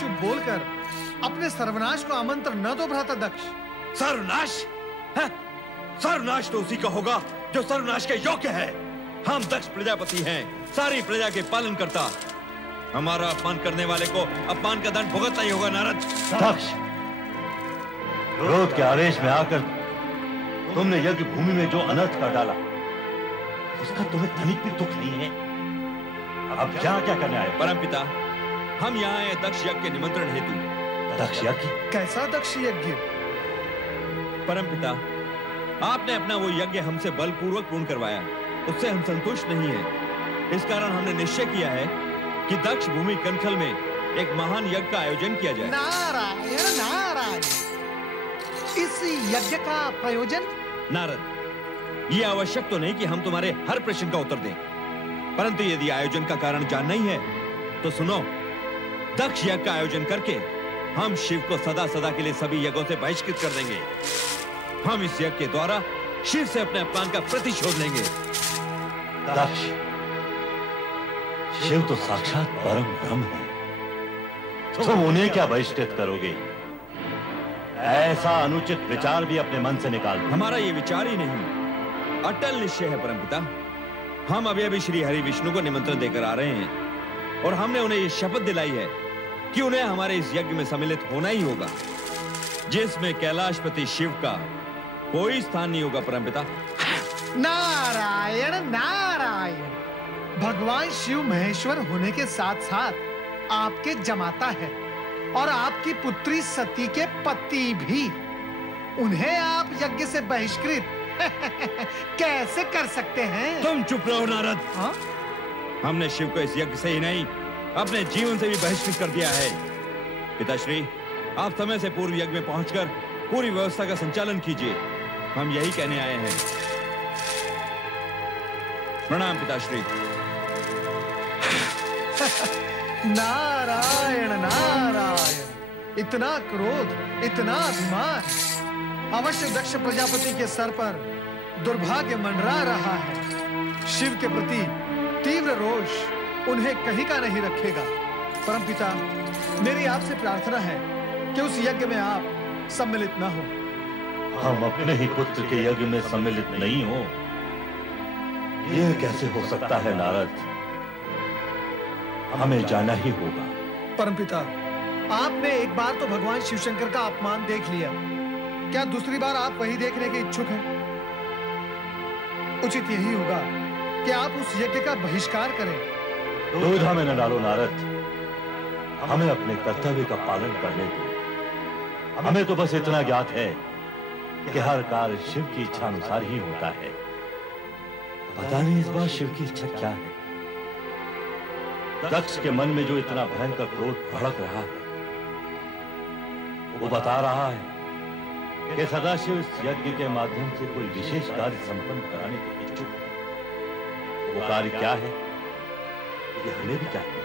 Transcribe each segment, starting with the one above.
अशुभ बोलकर अपने सर्वनाश को आमंत्रण न दो भ्राता दक्ष। सर्वनाश है? सर्वनाश तो उसी का होगा जो सर्वनाश के योग्य है। हम दक्ष प्रजापति हैं, सारी प्रजा के पालन करता। हमारा अपमान करने वाले को अपमान का दंड भुगतना ही होगा। नारद, दक्ष, क्रोध के आवेश में आकर तुमने यज्ञ भूमि में जो अनर्थ कर डाला, उसका तुम्हें तनिक भी दुख नहीं है। अब यहाँ क्या करने आए? परमपिता, हम यहाँ आए दक्ष यज्ञ के निमंत्रण हेतु। दक्ष यज्ञ? कैसा दक्ष यज्ञ? परमपिता, आपने अपना वो यज्ञ हमसे बलपूर्वक पूर्ण करवाया, उससे हम संतुष्ट नहीं हैं। इस कारण हमने निश्चय किया है कि दक्ष भूमि कनखल में एक महान यज्ञ का आयोजन किया जाए। नारायण नारायण, इस यज्ञ का प्रयोजन? नारद, ये आवश्यक तो नहीं कि हम तुम्हारे हर प्रश्न का उत्तर दें, परंतु यदि आयोजन का कारण जानना ही है तो सुनो। दक्ष यज्ञ का आयोजन करके हम शिव को सदा सदा के लिए सभी यज्ञों से बहिष्कृत कर देंगे। हम इस यज्ञ के द्वारा शिव से अपने अपमान का प्रतिशोध लेंगे। दक्ष, शिव तो साक्षात परम ब्रह्म है, तुम उन्हें क्या बहिष्कृत करोगे? ऐसा अनुचित विचार भी अपने मन से निकाल दो। हमारा ये विचार ही नहीं, अटल निश्चय है परमपिता। हम अभी अभी श्री हरि विष्णु को निमंत्रण देकर आ रहे हैं और हमने उन्हें ये शपथ दिलाई है कि उन्हें हमारे इस यज्ञ में सम्मिलित होना ही होगा, जिसमें कैलाशपति शिव का कोई स्थान नहीं होगा। परमपिता, नारायण नारायण, भगवान शिव महेश्वर होने के साथ साथ आपके जमाता है और आपकी पुत्री सती के पति भी। उन्हें आप यज्ञ से बहिष्कृत कैसे कर सकते हैं? तुम चुप रहो नारद। हाँ? हमने शिव को इस यज्ञ से ही नहीं, अपने जीवन से भी बहिष्कृत कर दिया है। पिताश्री, आप समय से पूर्व यज्ञ में पहुंचकर पूरी व्यवस्था का संचालन कीजिए, हम यही कहने आए हैं। प्रणाम पिताश्री। नारायण नारायण, इतना क्रोध, इतना अभिमान, अवश्य दक्ष प्रजापति के सर पर दुर्भाग्य मंडरा रहा है। शिव के प्रति तीव्र रोष उन्हें कहीं का नहीं रखेगा। परमपिता, मेरी आपसे प्रार्थना है कि उस यज्ञ में आप सम्मिलित न हो। हम अपने ही पुत्र के यज्ञ में सम्मिलित नहीं हो, यह कैसे हो सकता है नारद? हमें जाना ही होगा। परमपिता, आपने एक बार तो भगवान शिवशंकर का अपमान देख लिया, क्या दूसरी बार आप वही देखने के इच्छुक हैं? उचित यही होगा कि आप उस यज्ञ का बहिष्कार करें। दुविधा में न डालो नारद, हमें अपने कर्तव्य का पालन करने दो। हमें तो बस इतना ज्ञात है कि हर कार्य शिव की इच्छा अनुसार ही होता है। पता नहीं इस बार शिव की इच्छा क्या है। दक्ष के मन में जो इतना भयंकर क्रोध भड़क रहा है, वो बता रहा है कि सदाशिव इस यज्ञ के माध्यम से कोई विशेष कार्य संपन्न कराने के इच्छुक है। वो कार्य क्या है, ये हमें भी चाहिए।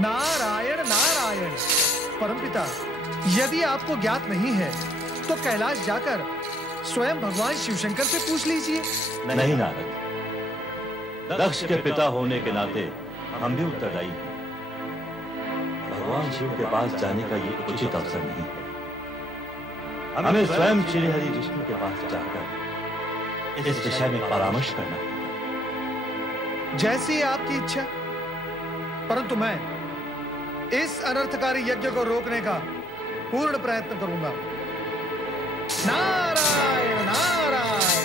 नारायण नारायण, परमपिता, यदि आपको ज्ञात नहीं है तो कैलाश जाकर स्वयं भगवान शिवशंकर से पूछ लीजिए। नहीं नारद, दक्ष के पिता होने के नाते हम भी उत्तरदायी हैं। भगवान शिव के पास जाने का ये उचित अवसर नहीं है। हमें स्वयं श्री हरि विष्णु के पास जाकर इस विषय में परामर्श करना है। जैसी आपकी इच्छा, परंतु मैं इस अनर्थकारी यज्ञ को रोकने का पूर्ण प्रयत्न करूंगा। नारायण नारायण।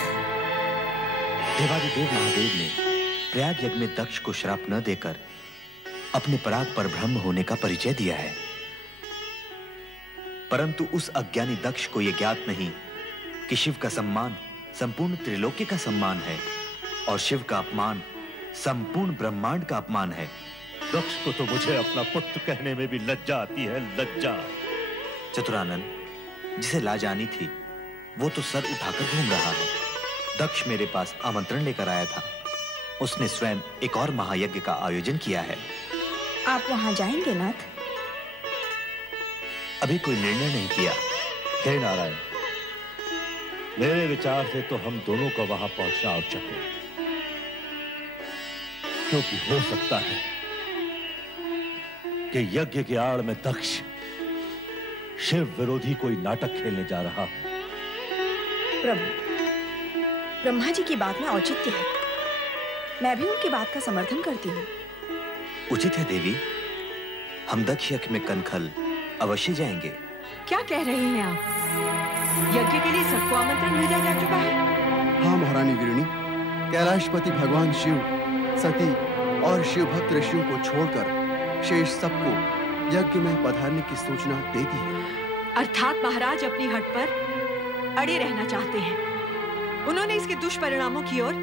देवादिदेव महादेव ने प्रयाग यज्ञ में दक्ष को श्राप न देकर अपने पराग पर ब्रह्म होने का परिचय दिया है, परंतु उस अज्ञानी दक्ष को यह ज्ञात नहीं कि शिव का सम्मान संपूर्ण त्रिलोकी का सम्मान है और शिव का अपमान संपूर्ण ब्रह्मांड का अपमान है। दक्ष को तो मुझे अपना पुत्र कहने में भी लज्जा आती है, लज्जा। चतुरानन, जिसे लाज आनी थी वो तो सर उठाकर घूम रहा है। दक्ष मेरे पास आमंत्रण लेकर आया था, उसने स्वयं एक और महायज्ञ का आयोजन किया है। आप वहां जाएंगे नाथ? अभी कोई निर्णय नहीं किया। हे नारायण, मेरे विचार से तो हम दोनों को वहां पहुंचना आवश्यक है, क्योंकि हो सकता है कि यज्ञ की आड़ में दक्ष शिव विरोधी कोई नाटक खेलने जा रहा हूं। प्रभु, ब्रह्मा जी की बात में औचित्य है। मैं भी उनकी बात का समर्थन करती हूँ। उचित है देवी, हम दक्ष यज्ञ में कनखल अवश्य जाएंगे। क्या कह रहे हैं आप? यज्ञ के लिए सबको आमंत्रण भेजा जा चुका है। हाँ महारानी वीरणी, कैलाशपति भगवान शिव, सती और शिव भक्त ऋषियों को छोड़कर शेष सबको यज्ञ में पधारने की सूचना दे दी है। अर्थात महाराज अपनी हट पर अड़े रहना चाहते हैं। उन्होंने इसके दुष्परिणामों की ओर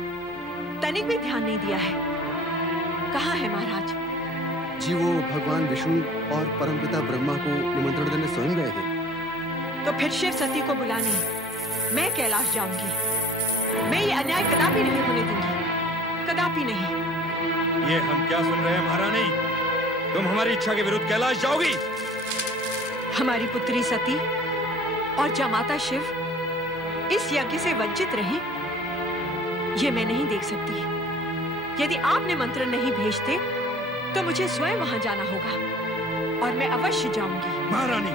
तनिक भी ध्यान नहीं दिया है। कहाँ है महाराज? जी वो भगवान विष्णु और परमपिता ब्रह्मा को निमंत्रण देने स्वयं गए हैं। तो फिर शिव सती को बुलाने मैं कैलाश जाऊंगी। मैं ये अन्याय कदापि नहीं होने दूंगी, कदापि नहीं। ये हम क्या सुन रहे हैं महारानी? तुम हमारी इच्छा के विरुद्ध कैलाश जाओगी? हमारी पुत्री सती और जमाता शिव इस यज्ञ से वंचित रहे, ये मैं नहीं देख सकती। यदि आप निमंत्रण नहीं भेजते तो मुझे स्वयं वहां जाना होगा और मैं अवश्य जाऊंगी। महारानी,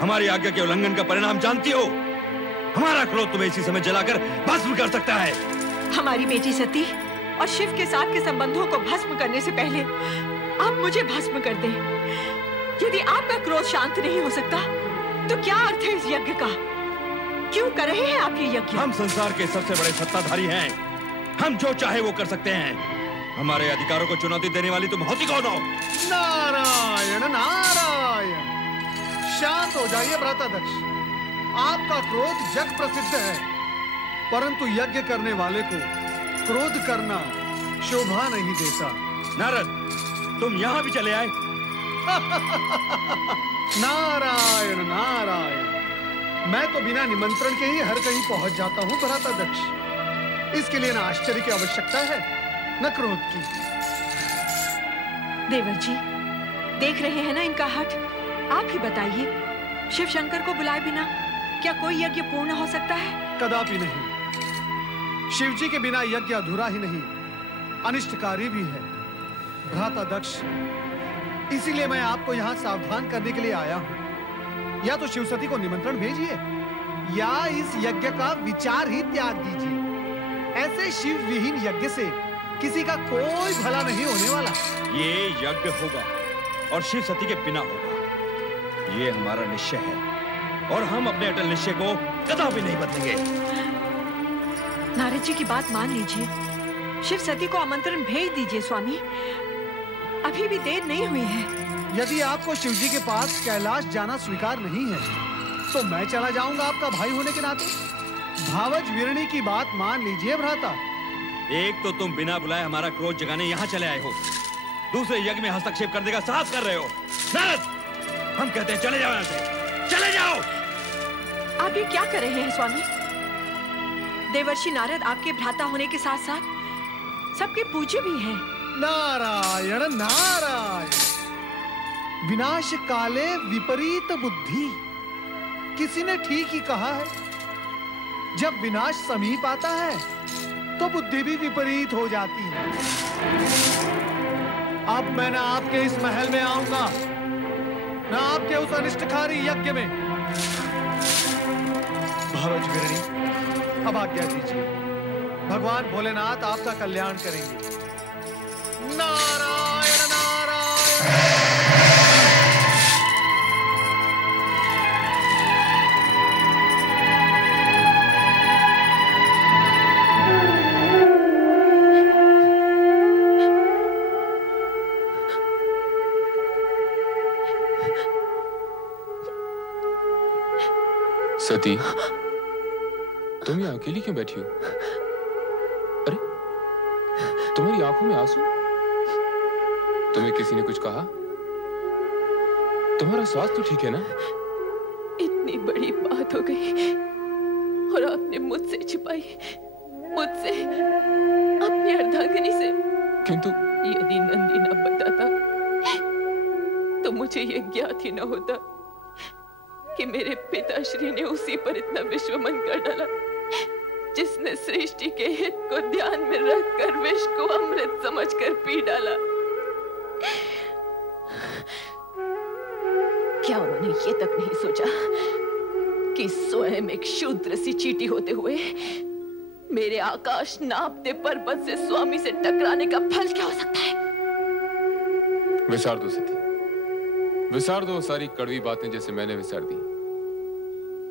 हमारी आज्ञा के उल्लंघन का परिणाम जानती हो। हमारा क्रोध तुम्हें इसी समय जलाकर भस्म कर सकता है। हमारी बेटी सती और शिव के साथ के संबंधों को भस्म करने से पहले आप मुझे भस्म कर दें। यदि आपका क्रोध शांत नहीं हो सकता तो क्या अर्थ है इस यज्ञ का? क्यों कर रहे हैं आप ये यज्ञ? हम संसार के सबसे बड़े सत्ताधारी हैं। हम जो चाहे वो कर सकते हैं। हमारे अधिकारों को चुनौती देने वाली तुम होती कौन हो? नारायण नारायण, शांत हो जाइए भ्राताध्यक्ष। आपका क्रोध जग प्रसिद्ध है, परंतु यज्ञ करने वाले को क्रोध करना शोभा नहीं देता। नारद, तुम यहाँ भी चले आए? नारायण नारायण, मैं तो बिना निमंत्रण के ही हर कहीं पहुंच जाता हूं भ्राताध्यक्ष। इसके लिए ना आश्चर्य की आवश्यकता है न क्रोध की। देवर जी, देख रहे हैं ना इनका हठ। आप ही बताइए, शिव शंकर को बुलाए बिना क्या कोई यज्ञ पूर्ण हो सकता है? कदापि नहीं। शिव जी के बिना यज्ञ अधूरा ही नहीं, अनिष्टकारी भी है भ्राताध्यक्ष। इसीलिए मैं आपको यहाँ सावधान करने के लिए आया हूँ। या तो शिव सती को निमंत्रण भेजिए या इस यज्ञ का विचार ही त्याग दीजिए। ऐसे शिव विहीन यज्ञ से किसी का कोई भला नहीं होने वाला। ये यज्ञ होगा और शिव सती के बिना होगा, ये हमारा निश्चय है और हम अपने अटल निश्चय को कदापि नहीं बदलेंगे। नारद जी की बात मान लीजिए, शिव सती को आमंत्रण भेज दीजिए स्वामी। अभी भी देर नहीं हुई है। यदि आपको शिव जी के पास कैलाश जाना स्वीकार नहीं है तो मैं चला जाऊंगा आपका भाई होने के नाते। भावज वीरणी की बात मान लीजिए भ्राता। एक तो तुम बिना बुलाए हमारा क्रोध जगाने यहाँ चले आए हो, दूसरे यज्ञ में हस्तक्षेप करने का साहस कर रहे हो। नारद, हम कहते हैं चले जाओ यहाँ से, चले जाओ। आप ये क्या कर रहे हैं स्वामी? देवर्षि नारद आपके भ्राता होने के साथ साथ सबके पूज्य भी हैं। नारायण नारायण, विनाश काले विपरीत बुद्धि। किसी ने ठीक ही कहा है, जब विनाश समीप आता है तो बुद्धि भी विपरीत हो जाती है। अब मैं ना आपके इस महल में आऊंगा, ना आपके उस अनिष्टकारी यज्ञ में। भावज वीरणी, अब आज्ञा दीजिए। भगवान भोलेनाथ आपका कल्याण करेंगे। नारायण नारायण। सती, तुम यहाँ अकेली क्यों बैठी हो? अरे, तुम्हारी आंखों में आंसू? तुम्हें किसी ने कुछ कहा? तुम्हारा स्वास्थ्य तो ठीक है ना? इतनी बड़ी बात हो गई और आपने मुझसे छिपाई, मुझसे, अपनी अर्धांगिनी से। किंतु यदि नंदी न बताता तो मुझे ये ज्ञात ही न होता कि मेरे पिताश्री ने उसी पर इतना विश्वमन कर डाला जिसने सृष्टि के हित को ध्यान में रखकर विष को अमृत समझकर पी डाला। क्या उन्होंने ये तक नहीं सोचा कि स्वयं एक शूद्र सी चींटी होते हुए मेरे आकाश नापते पर्वत से स्वामी से टकराने का फल क्या हो सकता है? विसार दो सती, विसार दो सारी कड़वी बातें जैसे मैंने विसार दी।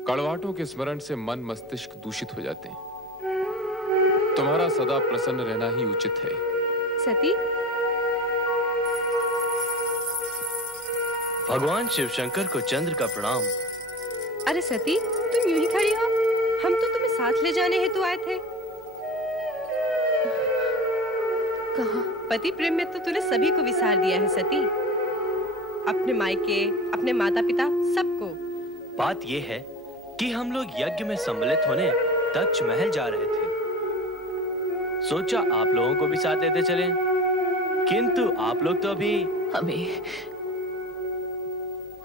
कड़वाहटों के स्मरण से मन मस्तिष्क दूषित हो जाते हैं। तुम्हारा सदा प्रसन्न रहना ही उचित है। सती, भगवान शिव शंकर को चंद्र का प्रणाम। अरे सती, तुम यूं ही खड़ी हो? हम तो तुम्हें साथ ले जाने हेतु आए थे। कहाँ? पति प्रेम में तो तूने सभी को विसार दिया है सती, अपने मायके, अपने माता पिता, सबको। बात यह है कि हम लोग यज्ञ में सम्मिलित होने दक्ष महल जा रहे थे। सोचा आप लोगों को भी साथ लेते चलें, किंतु आप लोग तो अभी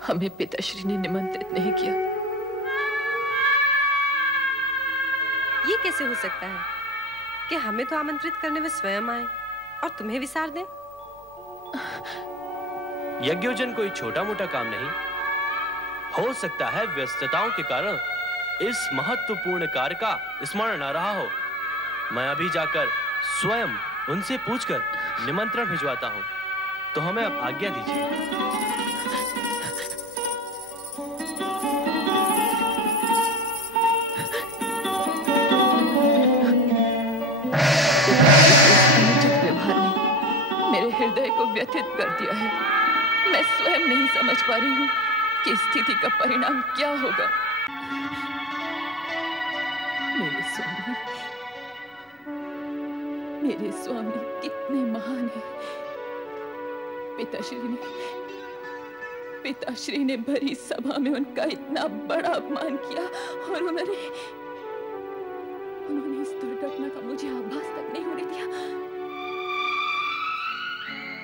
हमें पिताश्री ने निमंत्रित नहीं किया। ये कैसे हो सकता है कि हमें तो आमंत्रित करने वे स्वयं आए और तुम्हें विसार दें? यज्ञोजन कोई छोटा मोटा काम नहीं। हो सकता है व्यस्तताओं के कारण इस महत्वपूर्ण कार्य का स्मरण न रहा हो। मैं अभी जाकर स्वयं उनसे पूछकर निमंत्रण भिजवाता हूं। तो हमें अब आज्ञा दीजिए। मेरे हृदय को व्यथित कर दिया है। मैं स्वयं नहीं समझ पा रही हूँ कि स्थिति का परिणाम क्या होगा। मेरे स्वामी कितने महान हैं। पिताश्री ने भरी सभा में उनका इतना बड़ा अपमान किया और उन्होंने इस दुर्घटना का मुझे आभास तक नहीं होने दिया।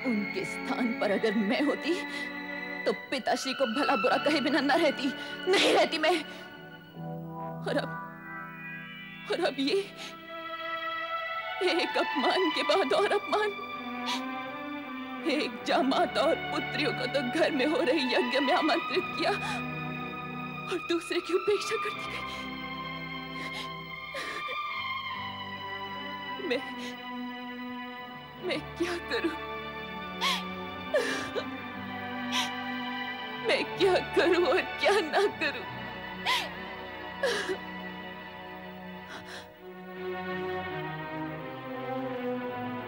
उनके स्थान पर अगर मैं होती तो पिताश्री को भला बुरा कहे बिना नहीं रहती मैं। और अब ये एक अपमान के बाद और अपमान। एक जामाता और पुत्रियों को तो घर में हो रही यज्ञ में आमंत्रित किया और दूसरे की उपेक्षा कर दी गई। मैं क्या करूं? मैं क्या करूं और क्या ना करूं?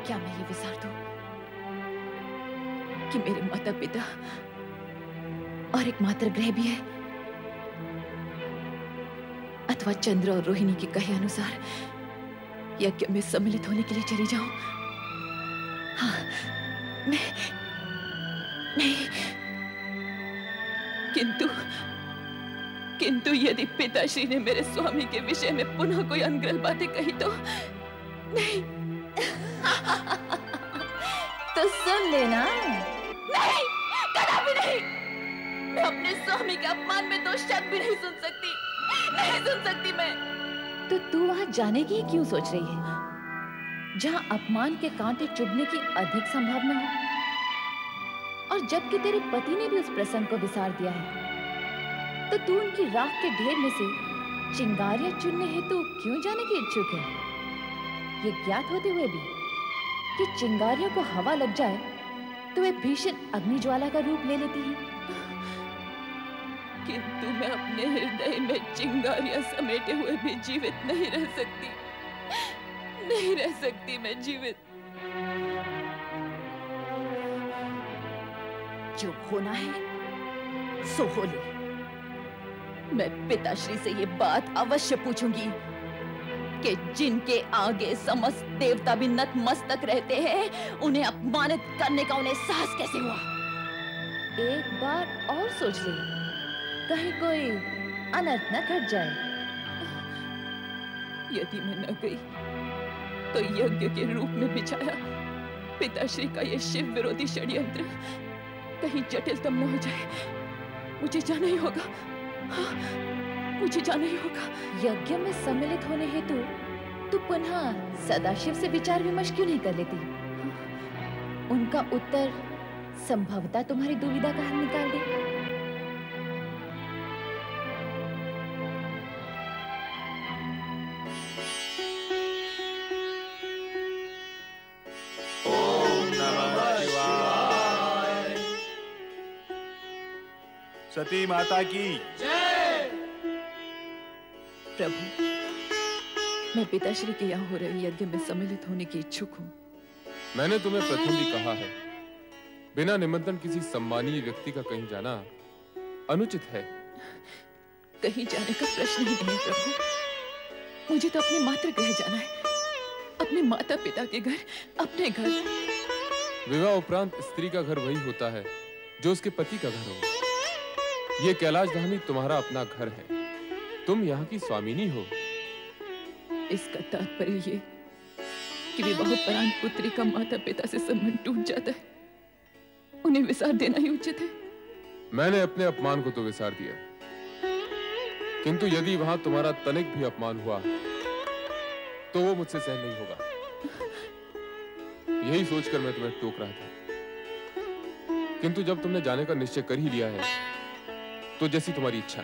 क्या मैं ये विचार दूं कि मेरे माता पिता और एक मात्र ग्रह भी है, अथवा चंद्र और रोहिणी के कहे अनुसार यज्ञ में सम्मिलित होने के लिए चली जाऊं? हाँ, नहीं, किंतु यदि पिताश्री ने मेरे स्वामी के विषय में पुनः कोई अनर्गल बातें कही तो नहीं। तो सुन लेना। नहीं, कदापि नहीं। मैं अपने स्वामी के अपमान में दो शब्द भी नहीं सुन सकती मैं। तो तू वहां जाने की क्यों सोच रही है, जहां अपमान के कांटे चुभने की अधिक संभावना हो? और जबकि तेरे पति ने भी उस प्रसंग को विसार दिया है, तो तू उनकी राख के ढेर में से चिंगारियां चुनने हेतु क्यों जाने की इच्छुक है? ये ज्ञात होते हुए भी कि चिंगारियों को हवा लग जाए तो वे भीषण अग्निज्वाला का रूप ले लेती हैं। किंतु मैं अपने हृदय में चिंगारियां समेटे हुए भी जीवित नहीं रह सकती मैं जीवित। जो होना है सो हो ले। मैं पिताश्री से ये बात अवश्य पूछूंगी कि जिनके आगे समस्त देवता भी नतमस्तक रहते हैं, उन्हें अपमानित करने का उन्हें साहस कैसे हुआ? एक बार और सोच ले, कहीं कोई अनर्थ न घट जाए। यदि मैं न गई तो यज्ञ के रूप में बिछाया पिताश्री का ये शिव विरोधी षड्यंत्र कहीं जटिलतम न हो जाए। मुझे जाना ही होगा। हाँ, मुझे जाना ही होगा। यज्ञ में सम्मिलित होने हेतु तू पुनः सदाशिव से विचार विमर्श क्यों नहीं कर लेती? उनका उत्तर संभवतः तुम्हारी दुविधा का हल निकाल दे। सती माता की जय। प्रभु, मैं पिताश्री के यहाँ हो रही यज्ञ में सम्मिलित होने की इच्छुक हूँ। मैंने तुम्हें प्रथम भी कहा है, बिना निमंत्रण किसी सम्मानीय व्यक्ति का कहीं जाना अनुचित है। कहीं जाने का प्रश्न ही नहीं प्रभु। मुझे तो अपने मातृगृह जाना है, अपने माता पिता के घर, अपने घर। विवाह उपरांत स्त्री का घर वही होता है जो उसके पति का घर हो। ये कैलाश धामी तुम्हारा अपना घर है, तुम यहाँ की स्वामिनी हो। इसका तात्पर्य ये कि विवाहोपरांत पुत्री का माता पिता से संबंध टूट जाता है, उन्हें विसार देना ही उचित है। मैंने अपने अपमान को तो विसार दिया, किंतु यदि वहां तुम्हारा तनिक भी अपमान हुआ तो वो मुझसे सहन नहीं होगा। यही सोचकर मैं तुम्हें टोक रहा था, किंतु जब तुमने जाने का निश्चय कर ही लिया है तो जैसी तुम्हारी इच्छा।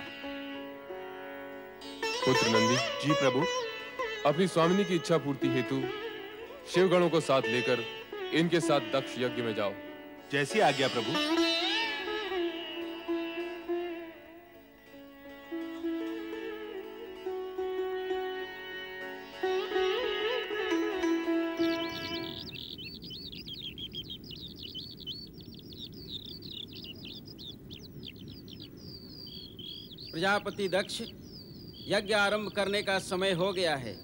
पुत्र नंदी। जी प्रभु। अपनी स्वामिनी की इच्छा पूर्ति हेतु शिवगणों को साथ लेकर इनके साथ दक्ष यज्ञ में जाओ। जैसी आज्ञा प्रभु। प्रजापति दक्ष, यज्ञ आरंभ करने का समय हो गया है।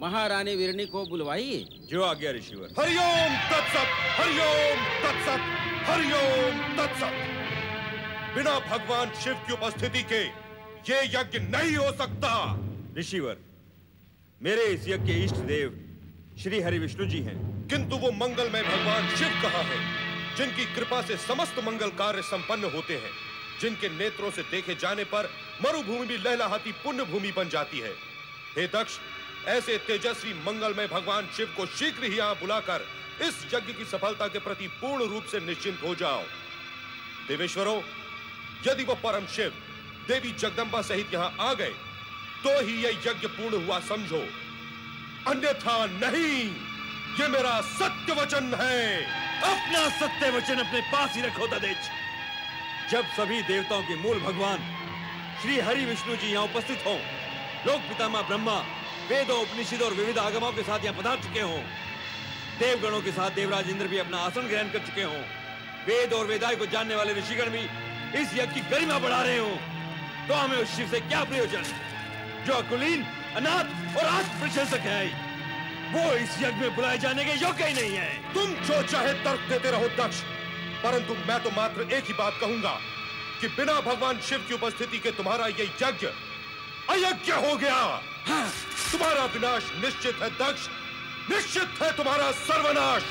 महारानी वीरणी को बुलवाइए। जो आज्ञा ऋषिवर। हरिओम तत्सत, हरिओम तत्सत, हरिओम तत्सत। बिना भगवान शिव की उपस्थिति के ये यज्ञ नहीं हो सकता। ऋषिवर, मेरे इस यज्ञ के इष्ट देव श्री हरि विष्णु जी हैं। किंतु वो मंगलमय भगवान शिव कहाँ हैं, जिनकी कृपा से समस्त मंगल कार्य संपन्न होते हैं, जिनके नेत्रों से देखे जाने पर मरुभूमि भी लहलहाती पुण्य भूमि बन जाती है। हे दक्ष, ऐसे तेजस्वी मंगलमय भगवान शिव को शीघ्र ही यहाँ बुलाकर इस यज्ञ की सफलता के प्रति पूर्ण रूप से निश्चिंत हो जाओ। देवेश्वरों, यदि वो परम शिव देवी जगदम्बा सहित यहाँ आ गए तो ही यह यज्ञ पूर्ण हुआ समझो, अन्यथा नहीं। ये मेरा सत्य वचन है। अपना सत्य वचन अपने पास ही रखो ददेच। जब सभी देवताओं के मूल भगवान श्री हरि विष्णु जी यहाँ उपस्थित हों, लोक पितामह ब्रह्मा वेदों, उपनिषद और विविध आगमों के साथ यहाँ पधार चुके हों, देवगणों के साथ देवराज इंद्र भी अपना आसन ग्रहण कर चुके हों, वेद और वेदाय को जानने वाले ऋषिगण भी इस यज्ञ की गरिमा बढ़ा रहे हों, तो हमें उस शिव से क्या प्रयोजन जो अकुलीन, अनाथ और आत्म प्रशंसक है। वो इस यज्ञ में बुलाए जाने के योग्य ही नहीं है। तुम जो चाहे तर्क देते रहो दक्ष, परंतु मैं तो मात्र एक ही बात कहूंगा कि बिना भगवान शिव की उपस्थिति के तुम्हारा ये यज्ञ अयज्ञ हो गया। तुम्हारा विनाश निश्चित है दक्ष, निश्चित है तुम्हारा सर्वनाश,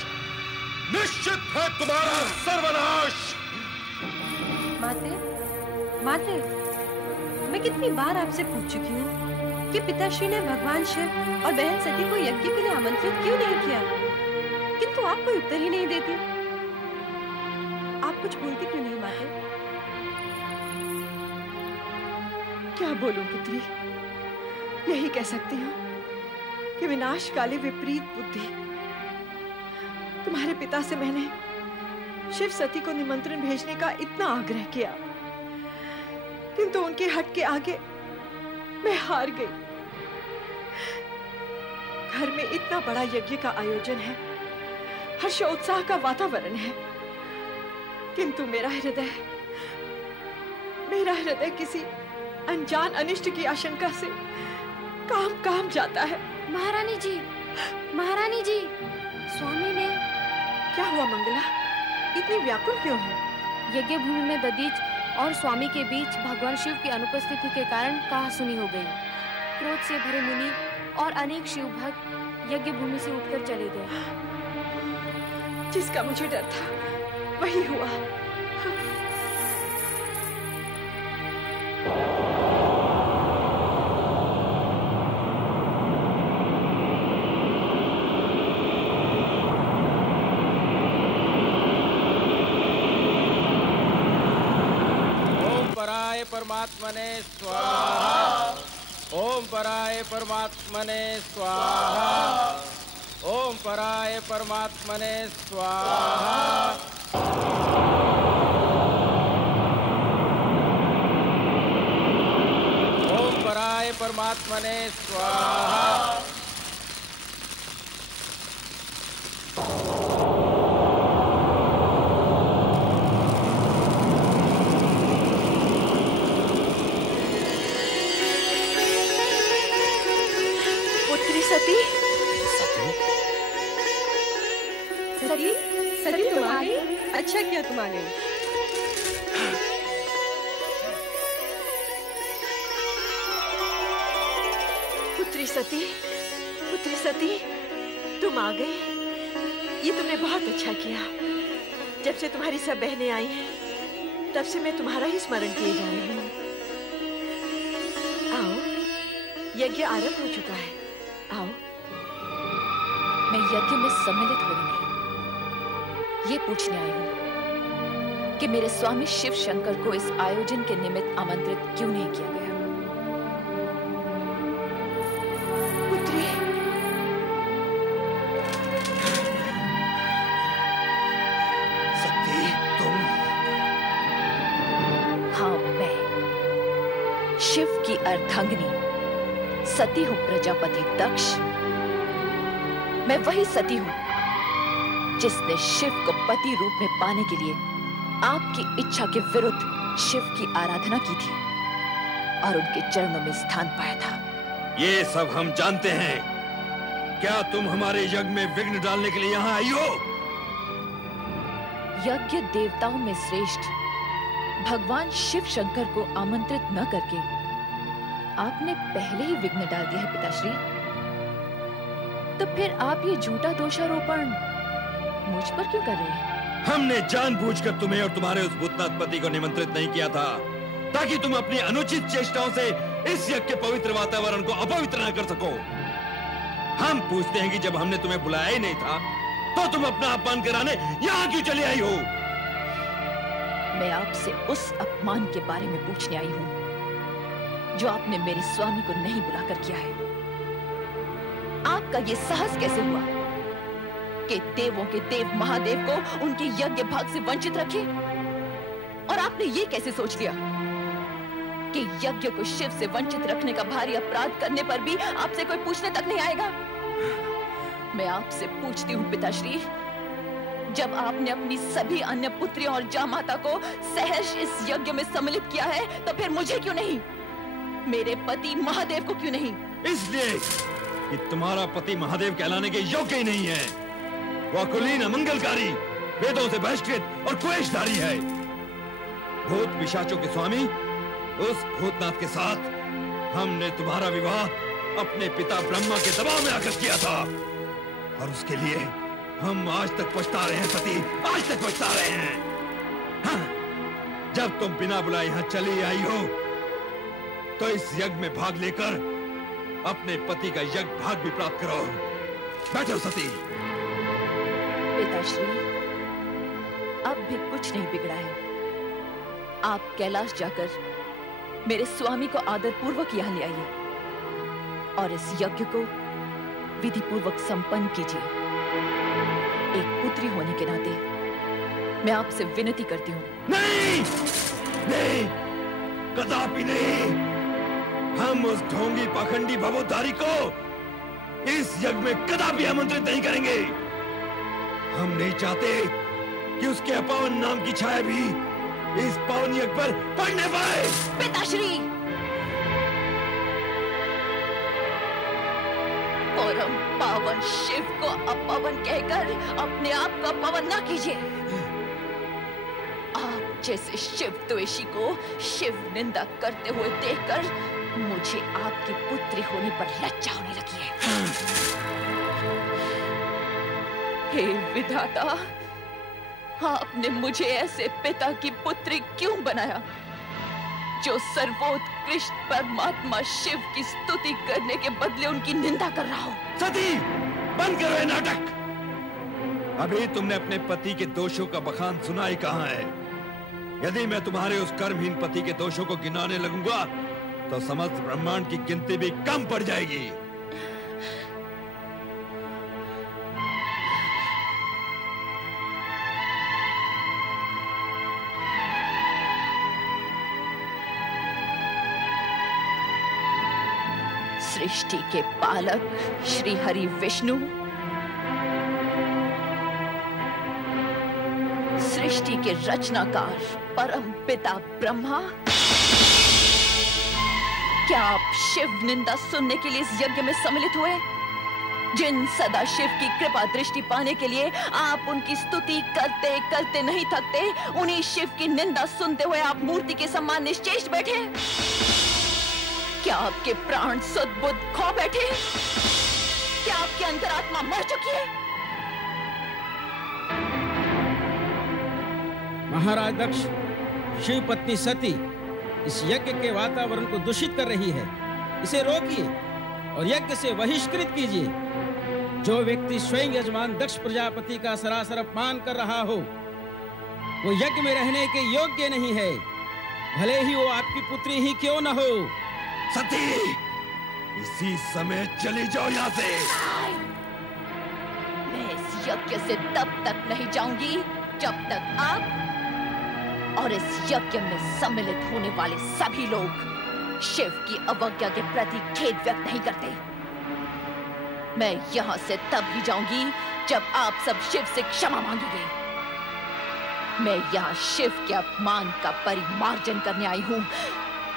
निश्चित है तुम्हारा सर्वनाश। माते, माते, मैं कितनी बार आपसे पूछ चुकी हूँ कि पिताश्री ने भगवान शिव और बहन सती को यज्ञ के लिए आमंत्रित क्यों नहीं किया, किंतु आप कोई उत्तर ही नहीं देती। आप कुछ बोलती क्यों नहीं माते? क्या बोलूं पुत्री, यही कह सकती हूँ कि विनाशकाली विपरीत बुद्धि। तुम्हारे पिता से मैंने शिव सती को निमंत्रण भेजने का इतना आग्रह किया, किंतु उनके हट के आगे मैं हार गई। घर में इतना बड़ा यज्ञ का आयोजन है, हर्षोत्साह का वातावरण है, किंतु मेरा हृदय किसी अनजान अनिष्ट की आशंका से काम जाता है। महारानी जी, महारानी जी, स्वामी ने। क्या हुआ मंगला, इतनी व्याकुल क्यों हो? यज्ञ भूमि में ददीच और स्वामी के बीच भगवान शिव की अनुपस्थिति के कारण कहासुनी हो गई। क्रोध से भरे मुनि और अनेक शिव भक्त यज्ञ भूमि से उठकर चले गए। जिसका मुझे डर था वही हुआ। परमात्मने स्वाहा। ओम पराय परमात्मने स्वाहा। ओम पराय परमात्मने स्वाहा। परमात्मने स्वाहा। पुत्री सती, सती, सती तुम आ गई? अच्छा किया तुम आ गई। पुत्री सती, तुम आ गई। ये तुमने बहुत अच्छा किया। जब से तुम्हारी सब बहनें आई हैं, तब से मैं तुम्हारा ही स्मरण किए जा रही हूँ। आओ, यज्ञ आरंभ हो चुका है। आओ। मैं यज्ञ में सम्मिलित हो नहीं, ये पूछने आई हूँ कि मेरे स्वामी शिव शंकर को इस आयोजन के निमित्त आमंत्रित क्यों नहीं किया गया। शिव की अर्धांगिनी सती हूं प्रजापति दक्ष। मैं वही सती हूं जिसने शिव को पति रूप में पाने के लिए आपकी इच्छा के विरुद्ध शिव की आराधना की थी और उनके चरणों में स्थान पाया था। ये सब हम जानते हैं। क्या तुम हमारे यज्ञ में विघ्न डालने के लिए यहाँ आई हो? यज्ञ देवताओं में श्रेष्ठ भगवान शिव शंकर को आमंत्रित न करके आपने पहले ही विघ्न डाल दिया है पिताश्री। तो फिर आप ये झूठा दोषारोपण मुझ पर क्यों कर रहे हैं? हमने जानबूझकर तुम्हें और तुम्हारे उस भूतनाथ पति को निमंत्रित नहीं किया था ताकि तुम अपनी अनुचित चेष्टाओं से इस यज्ञ के पवित्र वातावरण को अपवित्र न कर सको। हम पूछते हैं कि जब हमने तुम्हें बुलाया ही नहीं था तो तुम अपना अपमान कराने यहाँ क्यों चली आई हो? मैं आपसे उस अपमान के बारे में पूछने आई हूँ जो आपने मेरे स्वामी को नहीं बुलाकर किया है। आपका ये साहस कैसे हुआ कि देवों के देव महादेव को उनके यज्ञ भाग से वंचित रखे? और आपने ये कैसे सोच लिया कि यज्ञ को शिव से वंचित रखने का भारी अपराध करने पर भी आपसे कोई पूछने तक नहीं आएगा? मैं आपसे पूछती हूँ पिताश्री, जब आपने अपनी सभी अन्य पुत्रियों और जामाता को सहर्ष इस यज्ञ में सम्मिलित किया है तो फिर मुझे क्यों नहीं? मेरे पति महादेव को क्यों नहीं? इसलिए कि तुम्हारा पति महादेव कहलाने के योग्य ही नहीं है। वह कुलीन अमंगलकारी, वेदों से बहिष्कृत और क्लेशधारी है। भूत पिशाचों के स्वामी उस भूतनाथ के साथ हमने तुम्हारा विवाह अपने पिता ब्रह्मा के दबाव में आकर किया था और उसके लिए हम आज तक पछता रहे हैं सती, आज तक पछता रहे हैं। हाँ, जब तुम बिना बुलाए यहाँ चली आई हो तो इस यज्ञ में भाग लेकर अपने पति का यज्ञ भाग भी प्राप्त करो। बैठो सती। पिताश्री, अब भी कुछ नहीं बिगड़ा है। आप कैलाश जाकर मेरे स्वामी को आदर पूर्वक यहाँ ले आइए और इस यज्ञ को विधि पूर्वक संपन्न कीजिए। एक पुत्री होने के नाते मैं आपसे विनती करती हूँ। नहीं, नहीं, कदापि नहीं। हम उस ढोंगी पाखंडी भवोद्धारी को इस यज्ञ में कदापि आमंत्रित नहीं करेंगे। हम नहीं चाहते कि उसके अपावन नाम की छाया भी इस पावन यज्ञ पर पड़ने पाए। पिताश्री, परम पावन शिव को अपवन कहकर अपने आप का पवन न कीजिए। आप जैसे शिव द्वेषी को शिव निंदा करते हुए देखकर मुझे आपकी पुत्री होने पर लज्जा होने लगी है। हे विधाता, आपने मुझे ऐसे पिता की पुत्री क्यों बनाया जो सर्वोत्कृष्ट परमात्मा शिव की स्तुति करने के बदले उनकी निंदा कर रहा हो? सती, बंद करो ये नाटक। अभी तुमने अपने पति के दोषों का बखान सुना ही कहां है? यदि मैं तुम्हारे उस कर्महीन पति के दोषों को गिनाने लगूंगा तो समस्त ब्रह्मांड की गिनती भी कम पड़ जाएगी। सृष्टि के पालक श्री हरि विष्णु, सृष्टि के रचनाकार परम पिता ब्रह्मा, क्या आप शिव निंदा सुनने के लिए इस यज्ञ में सम्मिलित हुए? जिन सदा शिव की कृपा दृष्टि पाने के लिए आप उनकी स्तुति करते करते नहीं थकते, उन्हीं शिव की निंदा सुनते हुए आप मूर्ति के समान निश्चेष्ट बैठे? क्या आपके प्राण सुध बुद्ध खो बैठे? क्या आपकी अंतरात्मा मर चुकी है? महाराज दक्ष, शिव पत्नी सती इस यज्ञ के वातावरण को दूषित कर रही है। इसे रोकिए और यज्ञ से बहिष्कृत कीजिए। जो व्यक्ति स्वयं यजमान दक्ष प्रजापति का सरासर अपमान कर रहा हो, वो यज्ञ में रहने के योग्य नहीं है, भले ही वो आपकी पुत्री ही क्यों न हो। सती, इसी समय चली जाओ यहाँ से। मैं इस यज्ञ से तब तक नहीं जाऊंगी जब तक आप और इस यज्ञ में सम्मिलित होने वाले सभी लोग शिव की अवज्ञा के प्रति खेद व्यक्त नहीं करते। मैं यहां से तब ही जाऊंगी जब आप सब शिव से क्षमा मांगेंगे। मैं यहाँ शिव के अपमान का परिमार्जन करने आई हूँ,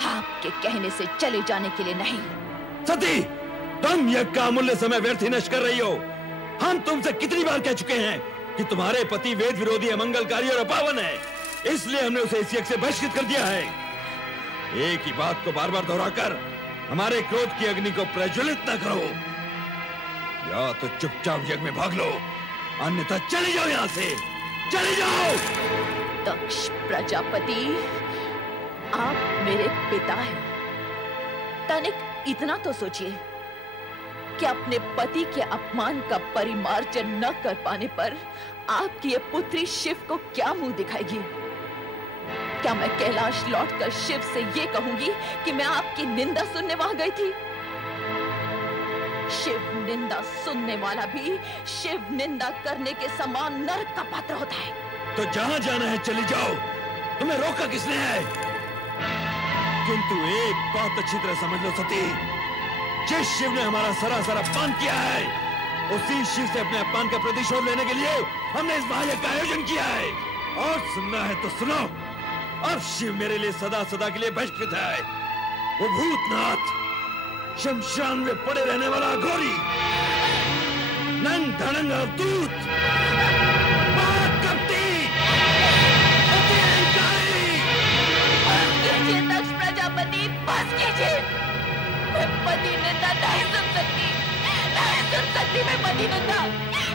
आपके कहने से चले जाने के लिए नहीं। सती, तुम यज्ञ का अमूल्य समय व्यर्थ ही नष्ट कर रही हो। हम तुमसे कितनी बार कह चुके हैं कि तुम्हारे पति वेद विरोधी, अमंगलकारी और अपावन है, इसलिए हमने उसे इस यज्ञ से बहिष्कृत कर दिया है। एक ही बात को बार बार दोहराकर हमारे क्रोध की अग्नि को प्रज्वलित न करो। या तो चुपचाप यज्ञ में भाग लो, अन्यथा चले जाओ यहाँ से, चले जाओ। दक्ष प्रजापति, आप मेरे पिता हैं। तनिक इतना तो सोचिए कि अपने पति के अपमान का परिमार्जन न कर पाने पर आपकी ये पुत्री शिव को क्या मुंह दिखाएगी? क्या मैं कैलाश लौटकर शिव से ये कहूंगी कि मैं आपकी निंदा सुनने वहां गई थी? शिव निंदा सुनने वाला भी शिव निंदा करने के समान नरक का पात्र होता है। तो जहां जाना है चली जाओ, तुम्हें रोका किसने है? किंतु एक बात अच्छी तरह समझ लो सती, जिस शिव ने हमारा सरासर अपमान किया है, उसी शिव से अपने अपमान का प्रतिशोध लेने के लिए हमने इस महायज्ञ का आयोजन किया है। और सुनना है तो सुनो, अब शिव मेरे लिए सदा सदा के लिए बहिष्कृत है। वो भूतनाथ, शमशान में पड़े रहने वाला अघोरी, नंग धड़ंग अवधूत, दक्ष प्रजापति, बस कीजिए। मैं पति निंदा नहीं सुन सकती, नहीं सुन सकती मैं पति निंदा,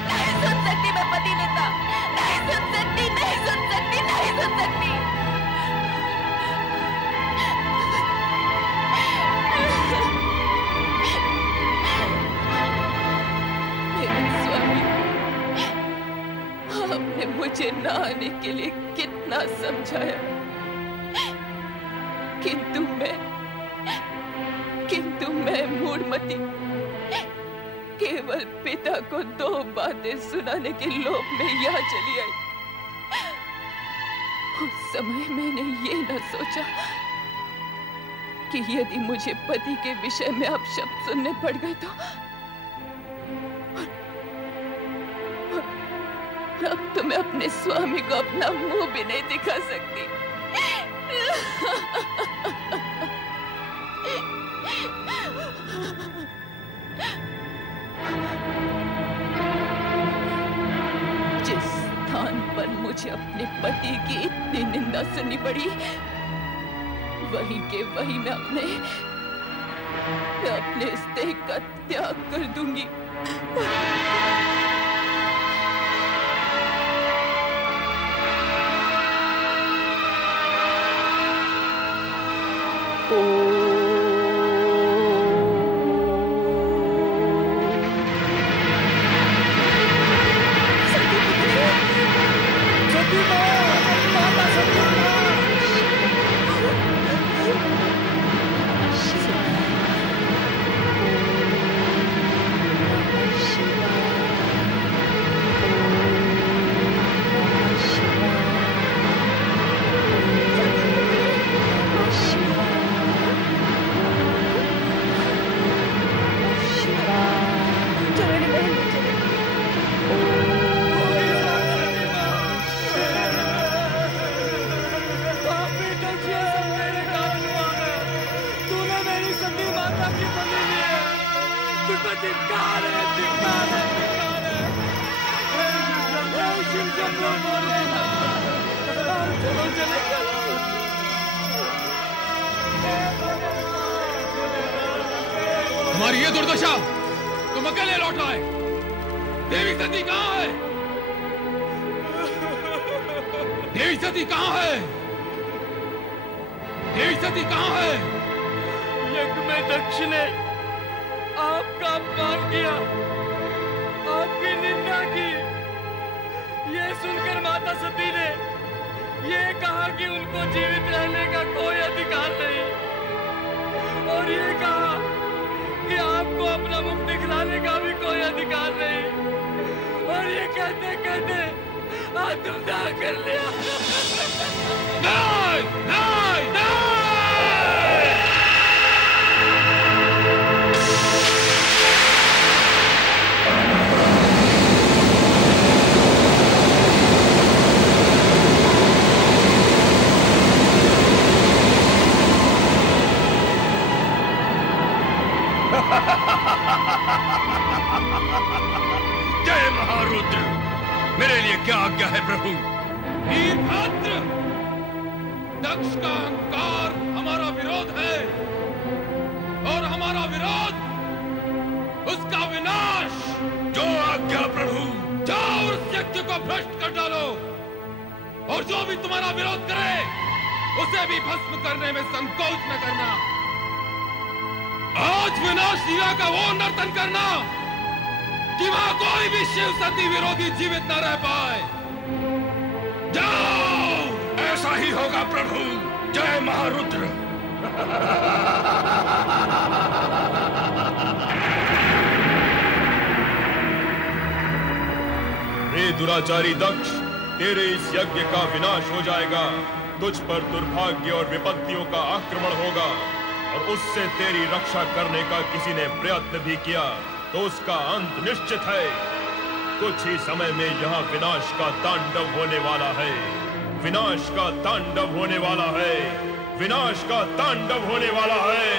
नहीं सुन सकती मैं पति निंदा, नहीं सुन सकती, नहीं सुन सकती, नहीं सुन सकती। मेरे स्वामी, आपने मुझे न आने के लिए कितना समझाया, किंतु मैं मूढ़मती केवल पिता को 2 बातें सुनाने के लोभ में यहाँ चली आई। उस समय मैंने ये न सोचा कि यदि मुझे पति के विषय में आप शब्द सुनने पड़ गए तो अब तो मैं अपने स्वामी को अपना मुंह भी नहीं दिखा सकती। जिस स्थान पर मुझे अपने पति की इतनी निंदा सुननी पड़ी, वहीं के वहीं मैं अपने इस देह का त्याग कर दूंगी। तुम्हारी ये दुर्दशा तुम अकेले लौट आए। देवी सती कहाँ है? देवी सती कहाँ है? देवी सती कहाँ है? यज्ञ में दक्ष ने आपका अपमान किया, आपकी निंदा की। ये सुनकर माता सती ने ये कहा कि उनको जीवित रहने का कोई अधिकार नहीं, और ये कहा कि आपको अपना मुख दिखलाने का भी कोई अधिकार नहीं। और ये कहते कहते आत्मदाह कर लिया। नहीं, नहीं, नहीं! जय महारुद्र, मेरे लिए क्या आज्ञा है प्रभु? वीरभद्र, दक्ष का अहंकार हमारा विरोध है, और हमारा विरोध उसका विनाश। जो आज्ञा प्रभु। जाओ उस यज्ञ को भ्रष्ट कर डालो, और जो भी तुम्हारा विरोध करे उसे भी भस्म करने में संकोच न करना। आज विनाश लीला का वो नर्तन करना कि वहां कोई भी शिव सती विरोधी जीवित न रह पाए। जाओ, ऐसा ही होगा प्रभु। जय महारुद्र। रे दुराचारी दक्ष, तेरे इस यज्ञ का विनाश हो जाएगा। तुझ पर दुर्भाग्य और विपत्तियों का आक्रमण होगा, और उससे तेरी रक्षा करने का किसी ने प्रयत्न भी किया तो उसका अंत निश्चित है। कुछ ही समय में यहाँ विनाश का तांडव होने वाला है। विनाश का तांडव होने वाला है। विनाश का तांडव होने वाला है।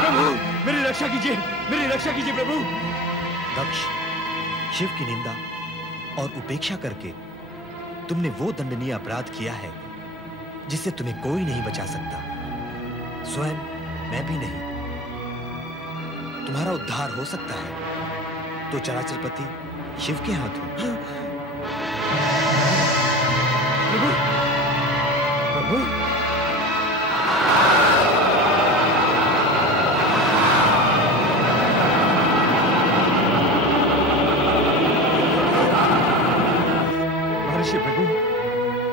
प्रभु, मेरी रक्षा कीजिए, मेरी रक्षा कीजिए प्रभु। दक्ष, शिव की निंदा और उपेक्षा करके तुमने वो दंडनीय अपराध किया है जिससे तुम्हें कोई नहीं बचा सकता, स्वयं मैं भी नहीं। तुम्हारा उद्धार हो सकता है तो चराचरपति शिव के हाथ हो। प्रभु, प्रभु, प्रभु,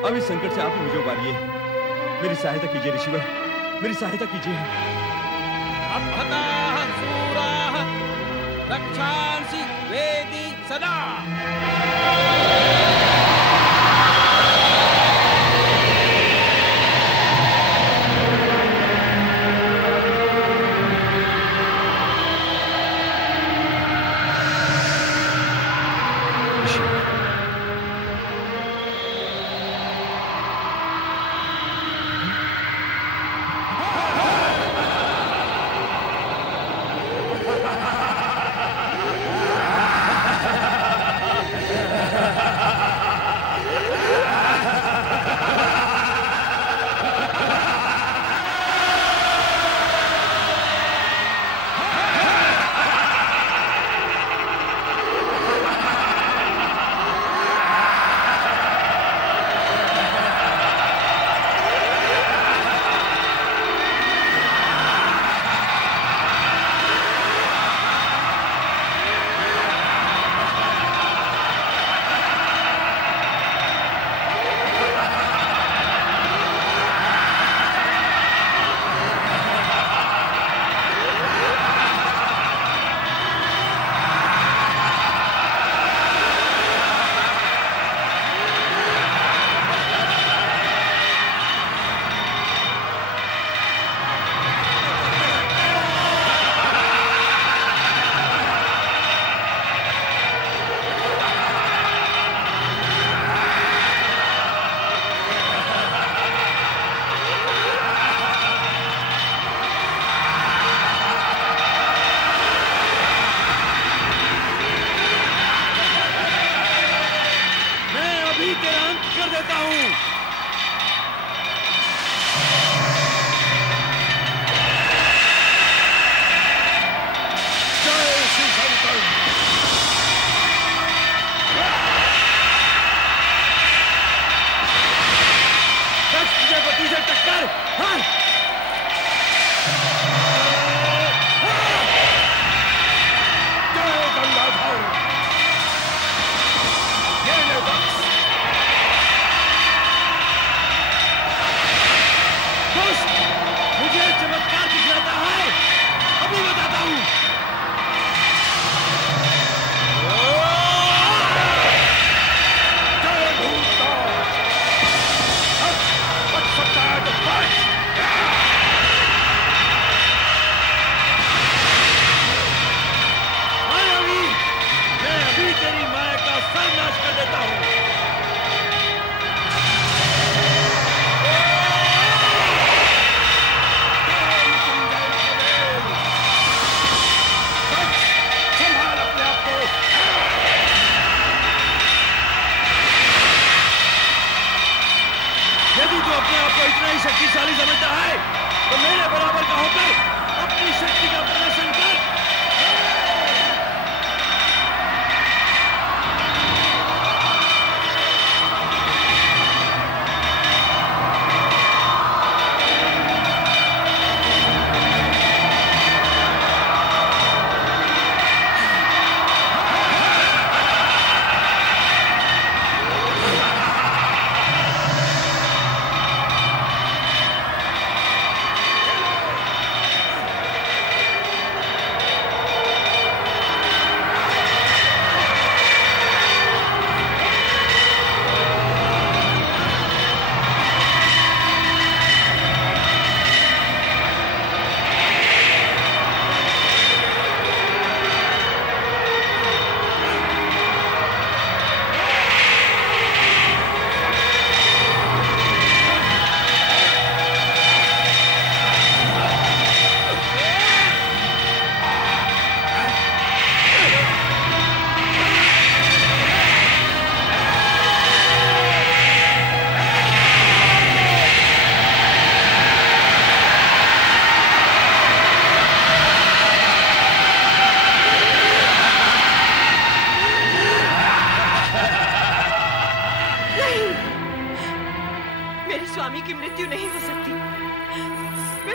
अब इस संकट से आप ही मुझे उबारिए। मेरी सहायता कीजिए ऋषिवर, मेरी सहायता कीजिए। अपहताः शूराः रक्षांसि वेदी सदा।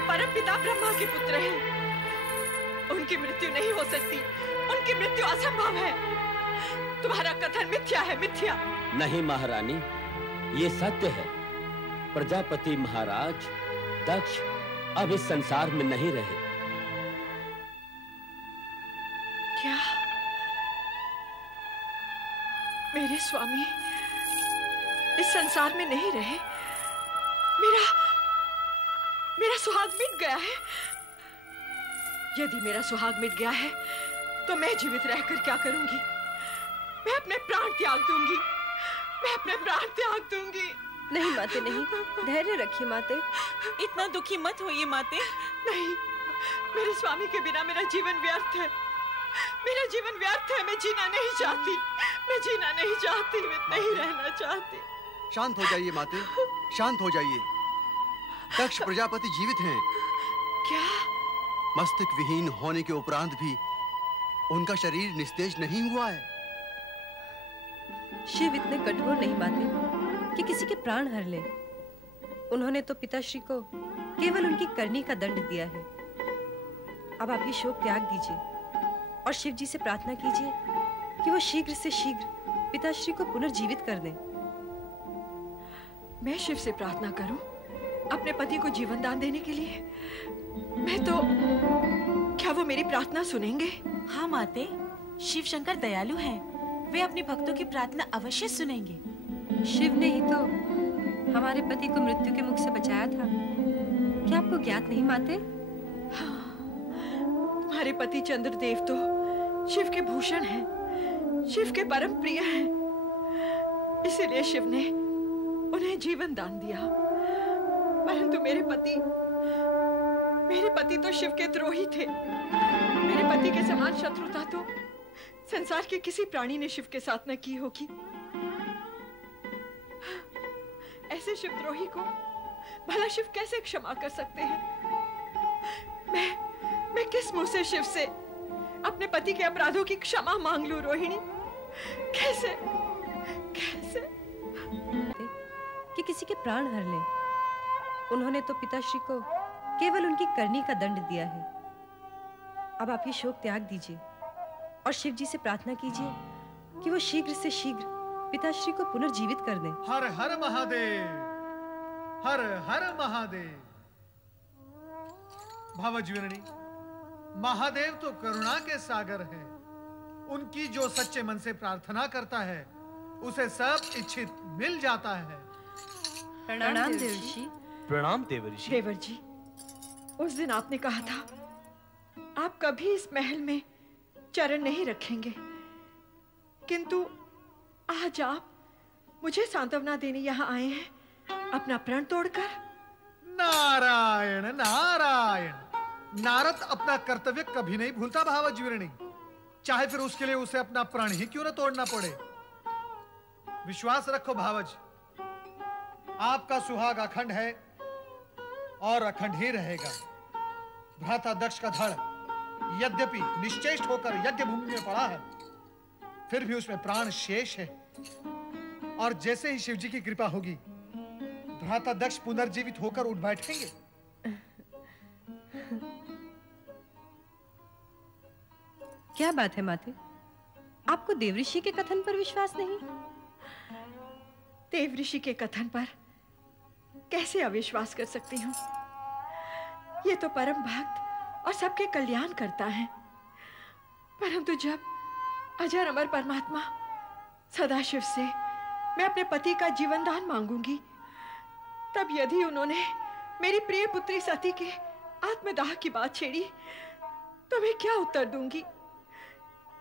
परमपिता ब्रह्मा के पुत्र हैं। उनकी मृत्यु नहीं हो सकती, उनकी मृत्यु असंभव है। तुम्हारा कथन मिथ्या है, मिथ्या। नहीं महारानी, ये सत्य है। प्रजापति महाराज दक्ष अब इस संसार में नहीं रहे। क्या मेरे स्वामी इस संसार में नहीं रहे? मेरा सुहाग मिट गया है। यदि मेरा सुहाग मिट गया है तो मैं जीवित रहकर क्या करूंगी? मैं अपने प्राण त्याग दूंगी, मैं अपने प्राण त्याग दूंगी। नहीं माते, नहीं, धैर्य रखिए माते। इतना दुखी मत होइए माते। नहीं, मेरे स्वामी के बिना मेरा जीवन व्यर्थ है। मेरा जीवन व्यर्थ है। मैं जीना नहीं चाहती, मैं जीना नहीं चाहती, मैं नहीं रहना चाहती। शांत हो जाइए माते, शांत हो जाइए। दक्ष प्रजापति जीवित हैं। क्या? मस्तक विहीन होने के उपरांत भी उनका शरीर निस्तेज नहीं हुआ है। शिव इतने कठोर नहीं माते कि किसी के प्राण हर ले। उन्होंने तो पिताश्री को केवल उनकी करनी का दंड दिया है। अब आप ये शोक त्याग दीजिए और शिव जी से प्रार्थना कीजिए कि वो शीघ्र से शीघ्र पिताश्री को पुनर्जीवित कर दें। मैं शिव से प्रार्थना करूं अपने पति को जीवन दान देने के लिए? मैं तो, क्या वो मेरी प्रार्थना सुनेंगे? हाँ माते, शिव शंकर दयालु हैं। वे अपने भक्तों की प्रार्थना अवश्य सुनेंगे। शिव ने ही तो हमारे पति को मृत्यु के मुख से बचाया था। क्या आपको ज्ञात नहीं माते? तुम्हारे पति चंद्रदेव तो शिव के भूषण हैं, शिव के परम प्रिय हैं। इसीलिए शिव ने उन्हें जीवन दान दिया। परंतु मेरे पति तो शिव के द्रोही थे। मेरे पति के समान शत्रुता तो संसार के किसी प्राणी ने शिव के साथ न की होगी। ऐसे शिवद्रोही को भला शिव कैसे क्षमा कर सकते हैं? मैं किस मुंह से शिव से अपने पति के अपराधों की क्षमा मांग लूं रोहिणी? कैसे कि किसी के प्राण हर ले। उन्होंने तो पिताश्री को केवल उनकी करनी का दंड दिया है। अब आप ये शोक त्याग दीजिए और शिव जी से प्रार्थना कीजिए कि वो शीघ्र से शीघ्र पिताश्री को पुनर्जीवित कर दें। हर हर महादेव, हर हर महादेव। भावज्वीरणी, महादेव तो करुणा के सागर हैं। उनकी जो सच्चे मन से प्रार्थना करता है उसे सब इच्छित मिल जाता है। प्रणाम देवर्षि। प्रणाम देवर्षि। देवर जी, उस दिन आपने कहा था आप कभी इस महल में चरण नहीं रखेंगे, किंतु आज आप मुझे सांत्वना देने यहाँ आए हैं अपना प्रण तोड़कर। नारायण नारायण। नारद अपना कर्तव्य कभी नहीं भूलता भावज्वीरणी, चाहे फिर उसके लिए उसे अपना प्राण ही क्यों न तोड़ना पड़े। विश्वास रखो भावज, आपका सुहाग अखंड है और अखंड ही रहेगा। भ्राता दक्ष का धड़ यद्यपि निश्चेष्ट होकर यज्ञ भूमि में पड़ा है, फिर भी उसमें प्राण शेष है। और जैसे ही शिव जी की कृपा होगी, भ्राता दक्ष पुनर्जीवित होकर उठ बैठेंगे। क्या बात है माते, आपको देवऋषि के कथन पर विश्वास नहीं? देवऋषि के कथन पर कैसे अविश्वास कर सकती हूँ? ये तो परम भक्त और सबके कल्याण करता है। परंतु जब अजर अमर परमात्मा सदाशिव से मैं अपने पति का जीवन दान मांगूंगी, तब यदि उन्होंने मेरी प्रिय पुत्री सती के आत्मदाह की बात छेड़ी तो मैं क्या उत्तर दूंगी?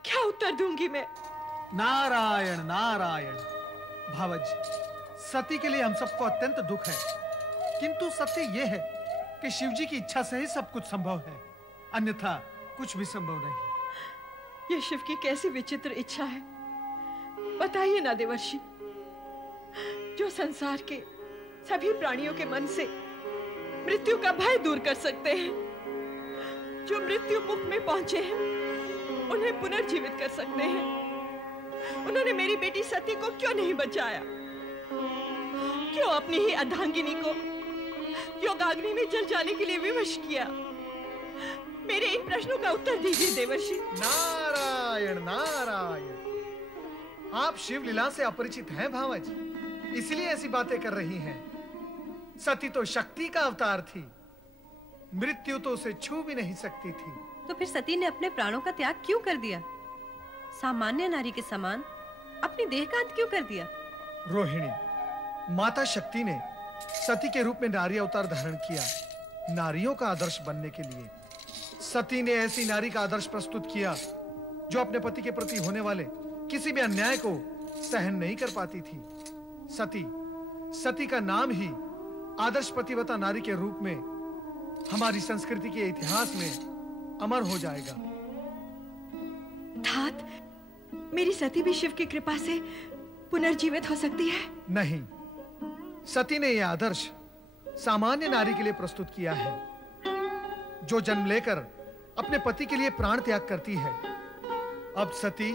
क्या उत्तर दूंगी मैं? नारायण नारायण। भावज, सती के लिए हम सबको अत्यंत दुख है, किंतु सत्य यह है कि शिव जी की इच्छा से ही सब कुछ संभव है, अन्यथा कुछ भी संभव नहीं। यह शिव की कैसी विचित्र इच्छा है, बताइए ना देवर्षि। जो संसार के सभी प्राणियों के मन से मृत्यु का भय दूर कर सकते हैं, जो मृत्यु मुख में पहुंचे हैं उन्हें पुनर्जीवित कर सकते हैं। उन्होंने मेरी बेटी सती को क्यों नहीं बचाया? क्यों अपनी ही अर्धांगिनी को योगाग्नि में जल जाने के लिए विवश किया? मेरे इन प्रश्नों का उत्तर दीजिए देवर्षि। नारायण नारायण, आप शिव लीला से अपरिचित हैं भावज, इसलिए ऐसी बातें कर रही हैं। सती तो शक्ति का अवतार थी, मृत्यु तो उसे छू भी नहीं सकती थी। तो फिर सती ने अपने प्राणों का त्याग क्यों कर दिया? सामान्य नारी के समान अपनी देह का अंत क्यों कर दिया? रोहिणी, माता शक्ति ने सती के रूप में नारी अवतार धारण किया, नारियों का आदर्श बनने के लिए। सती ने ऐसी नारी का आदर्श प्रस्तुत किया जो अपने पति के प्रति होने वाले किसी भी अन्याय को सहन नहीं कर पाती थी। सती का नाम ही आदर्श पतिव्रता नारी के रूप में हमारी संस्कृति के इतिहास में अमर हो जाएगा। तात, मेरी सती भी शिव की कृपा से पुनर्जीवित हो सकती है? नहीं, सती ने यह आदर्श सामान्य नारी के लिए प्रस्तुत किया है, जो जन्म लेकर अपने पति के लिए प्राण त्याग करती है। अब सती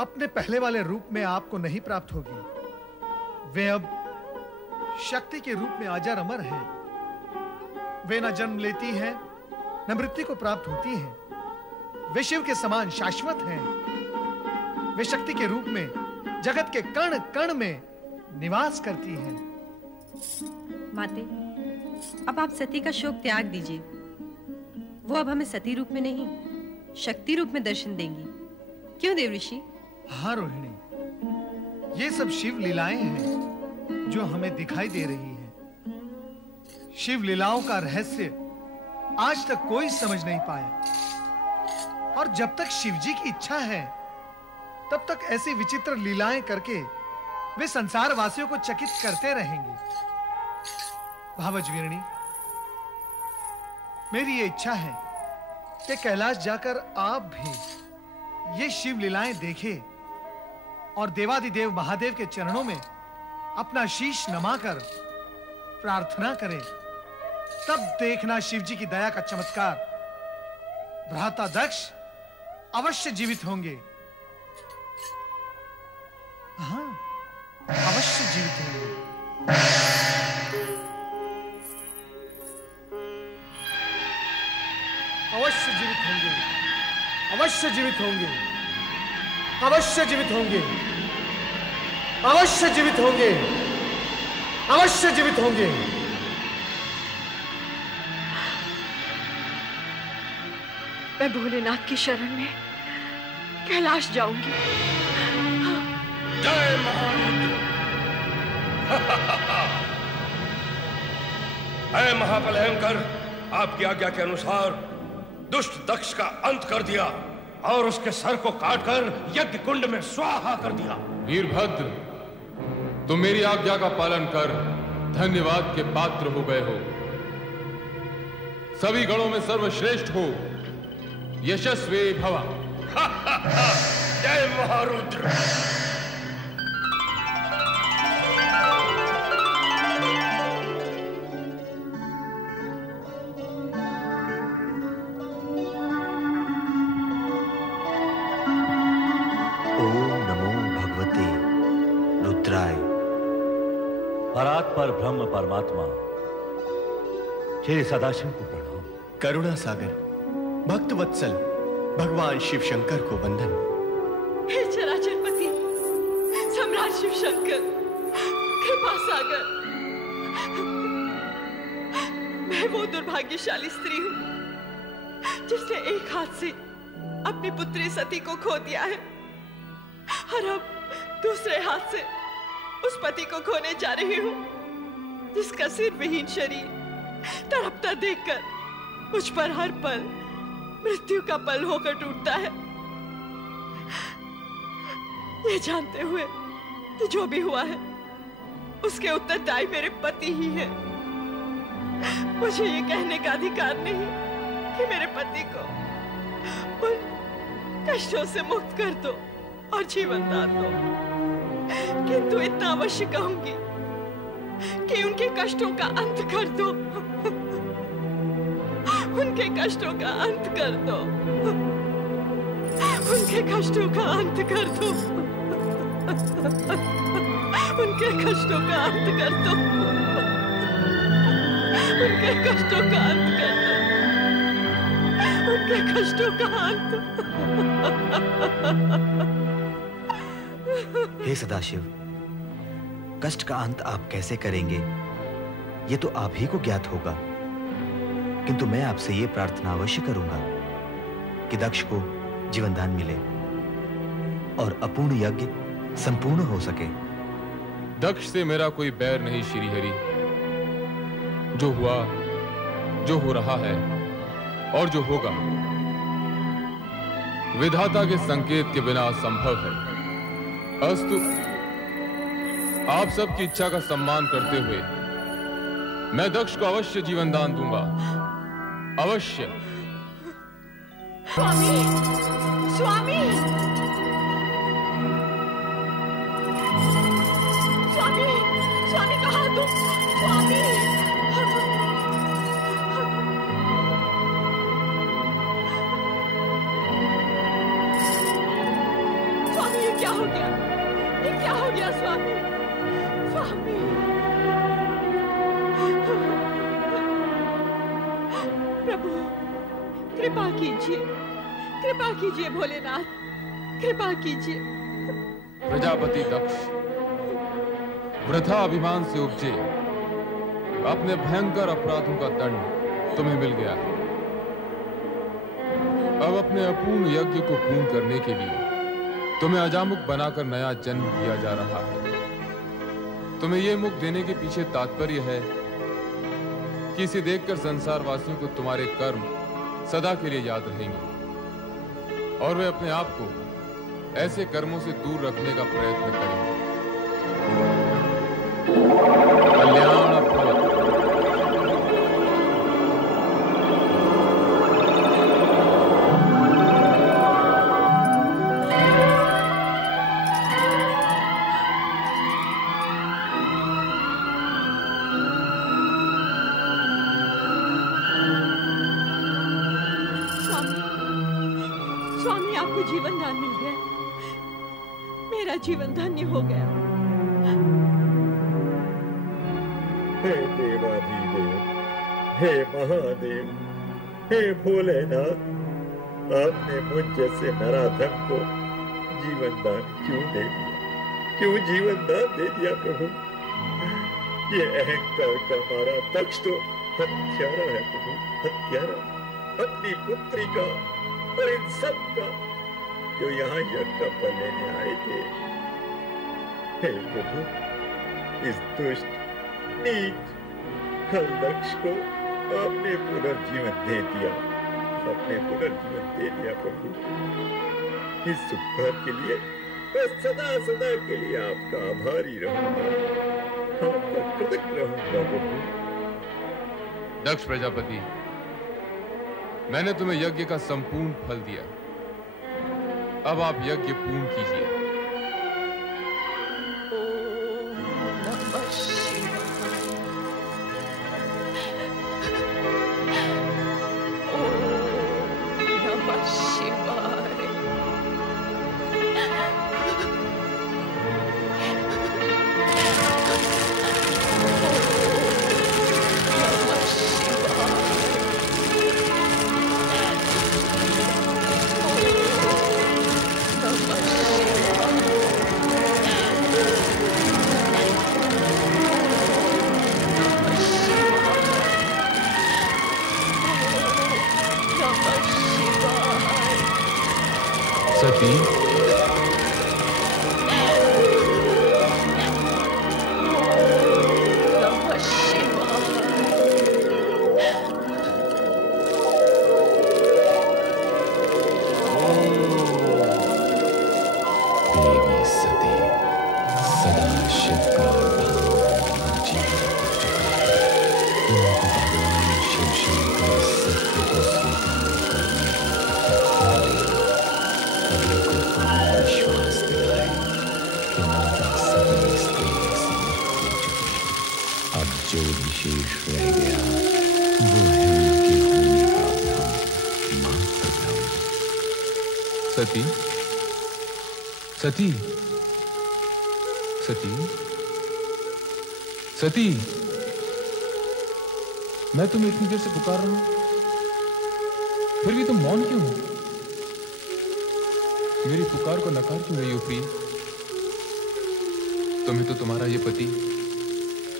अपने पहले वाले रूप में आपको नहीं प्राप्त होगी, वे अब शक्ति के रूप में अजर अमर है। वे न जन्म लेती हैं, न मृत्यु को प्राप्त होती हैं। वे शिव के समान शाश्वत हैं। वे शक्ति के रूप में जगत के कण कण में निवास करती हैं। माते, अब आप सती का शोक त्याग दीजिए। वो अब हमें सती रूप में नहीं, शक्ति रूप में दर्शन देंगी। क्यों देवऋषि? हाँ रोहिणी, ये सब शिव लीलाएं हैं जो हमें दिखाई दे रही हैं। शिव लीलाओं का रहस्य आज तक कोई समझ नहीं पाया, और जब तक शिव जी की इच्छा है तब तक ऐसी विचित्र लीलाएं करके वे संसार वासियों को चकित करते रहेंगे। भावज वीरणी, मेरी ये इच्छा है कि कैलाश जाकर आप भी ये शिव लीलाएं देखें और देवादिदेव महादेव के चरणों में अपना शीश नमाकर प्रार्थना करें। तब देखना शिव जी की दया का चमत्कार। भ्राता दक्ष अवश्य जीवित होंगे। हाँ, अवश्य जीवित होंगे। अवश्य जीवित होंगे। अवश्य जीवित होंगे। अवश्य जीवित होंगे। अवश्य जीवित होंगे। अवश्य जीवित होंगे। मैं भोलेनाथ की शरण में कैलाश जाऊंगी। जय महारुद्र। ऐ महाबलयंकर, आपकी आज्ञा के अनुसार दुष्ट दक्ष का अंत कर दिया और उसके सर को काटकर यज्ञ कुंड में स्वाहा कर दिया। वीरभद्र, तुम मेरी आज्ञा का पालन कर धन्यवाद के पात्र हो गए हो। सभी गणों में सर्वश्रेष्ठ हो, यशस्वी भव। जय महारुद्र। परात्पर ब्रह्म परमात्मा श्री सदाशिव को प्रणाम। करुणा सागर भक्त वत्सल भगवान शिव शंकर को वंदन। हे चराचरपति सम्राट शिव शंकर, कृपा सागर, मैं वो दुर्भाग्यशाली स्त्री हूँ जिसने एक हाथ से अपनी पुत्री सती को खो दिया है और अब दूसरे हाथ से उस पति को खोने जा रही हूँ जिसका सिर विहीन शरीर तड़पता देखकर मुझ पर हर पल मृत्यु का पल होकर टूटता है। ये जानते हुए कि जो भी हुआ है उसके उत्तरदायी मेरे पति ही हैं। मुझे ये कहने का अधिकार नहीं कि मेरे पति को उन कष्टों से मुक्त कर दो और जीवन दान दो, किंतु इतना अवश्य कहूंगी कि उनके कष्टों का अंत कर दो। उनके कष्टों का अंत कर दो। उनके कष्टों का अंत कर दो। उनके कष्टों का अंत कर दो। उनके कष्टों का अंत कर दो, उनके कष्टों का अंत। हे सदाशिव, कष्ट का अंत आप कैसे करेंगे ये तो आप ही को ज्ञात होगा, किंतु मैं आपसे ये प्रार्थना अवश्य करूंगा कि दक्ष को जीवनदान मिले और अपूर्ण यज्ञ संपूर्ण हो सके। दक्ष से मेरा कोई बैर नहीं श्री हरि। जो हुआ, जो हो रहा है और जो होगा विधाता के संकेत के बिना असंभव है। अस्तु, आप सबकी इच्छा का सम्मान करते हुए मैं दक्ष को अवश्य जीवन दान दूंगा, अवश्य। स्वामी, स्वामी, स्वामी, स्वामी कहाँ तुम? स्वामी, स्वामी ये क्या हो गया? ये क्या हो गया स्वामी? स्वामी, प्रभु कृपा कीजिए, कृपा कीजिए भोलेनाथ, कृपा कीजिए। प्रजापति दक्ष वृथा अभिमान से उपजे अपने भयंकर अपराधों का दंड तुम्हें मिल गया है। अब अपने अपूर्ण यज्ञ को पूर्ण करने के लिए तुम्हें अजामुख बनाकर नया जन्म दिया जा रहा है। तुम्हें यह मुख देने के पीछे तात्पर्य है कि इसे देखकर संसार वासियों को तुम्हारे कर्म सदा के लिए याद रहेंगे और वे अपने आप को ऐसे कर्मों से दूर रखने का प्रयत्न करेंगे। कल्याण भवतु। स्वामी आपको जीवन दान मिल गया, मेरा जीवन धन्य हो गया। हे देवाधिदेव, हे महादेव, हे भोलेनाथ, आपने मुझ जैसे नराधम को जीवन दान क्यों दे दिया? क्यों जीवन दान दे दिया प्रभु? ये अहंकार का मारा दक्ष तो हत्यारा है प्रभु, हत्यारा। अपनी पुत्री का और इन सब का जो यहाँ यज्ञ का फल लेने आए थे। हे प्रभु, इस दुष्ट नीच खल दक्ष को आपने पुनर्जीवन दे दिया, आपने पुनर्जीवन दे दिया प्रभु। इस उपकार के लिए मैं सदा सदा के लिए आपका आभारी रहूंगा, आपका कृतज्ञ रहूंगा प्रभु। दक्ष प्रजापति, मैंने तुम्हें यज्ञ का संपूर्ण फल दिया, अब आप यज्ञ पूर्ण कीजिए। सती, सती, सती, सती, सती, मैं तुम्हें इतनी देर से पुकार रहा हूं, फिर भी तुम मौन क्यों हो? मेरी पुकार को नकार क्यों रही हो प्रिय? तुम्हें तो तुम्हारा ये पति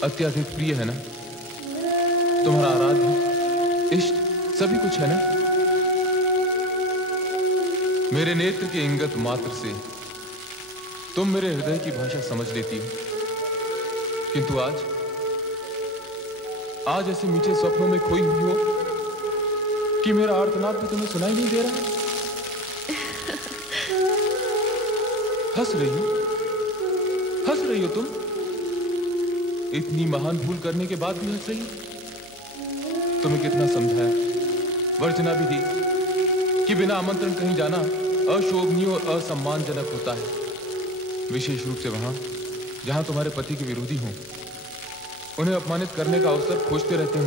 अत्यधिक प्रिय है ना? तुम्हारा आराध्य इष्ट सभी कुछ है ना? मेरे नेत्र के इंगत मात्र से तुम मेरे हृदय की भाषा समझ लेती हो, किंतु आज ऐसे मीठे स्वप्नों में खोई हुई हो कि मेरा आर्तनाद भी तुम्हें सुनाई नहीं दे रहा है। हंस रही हो तुम? इतनी महान भूल करने के बाद भी हंस रही हो? तुम्हें कितना समझाया, वर्जना भी दी कि बिना आमंत्रण कहीं जाना अशोभनीय और असम्मानजनक होता है, विशेष रूप से वहां जहां तुम्हारे पति के विरोधी हों, उन्हें अपमानित करने का अवसर खोजते रहते हो।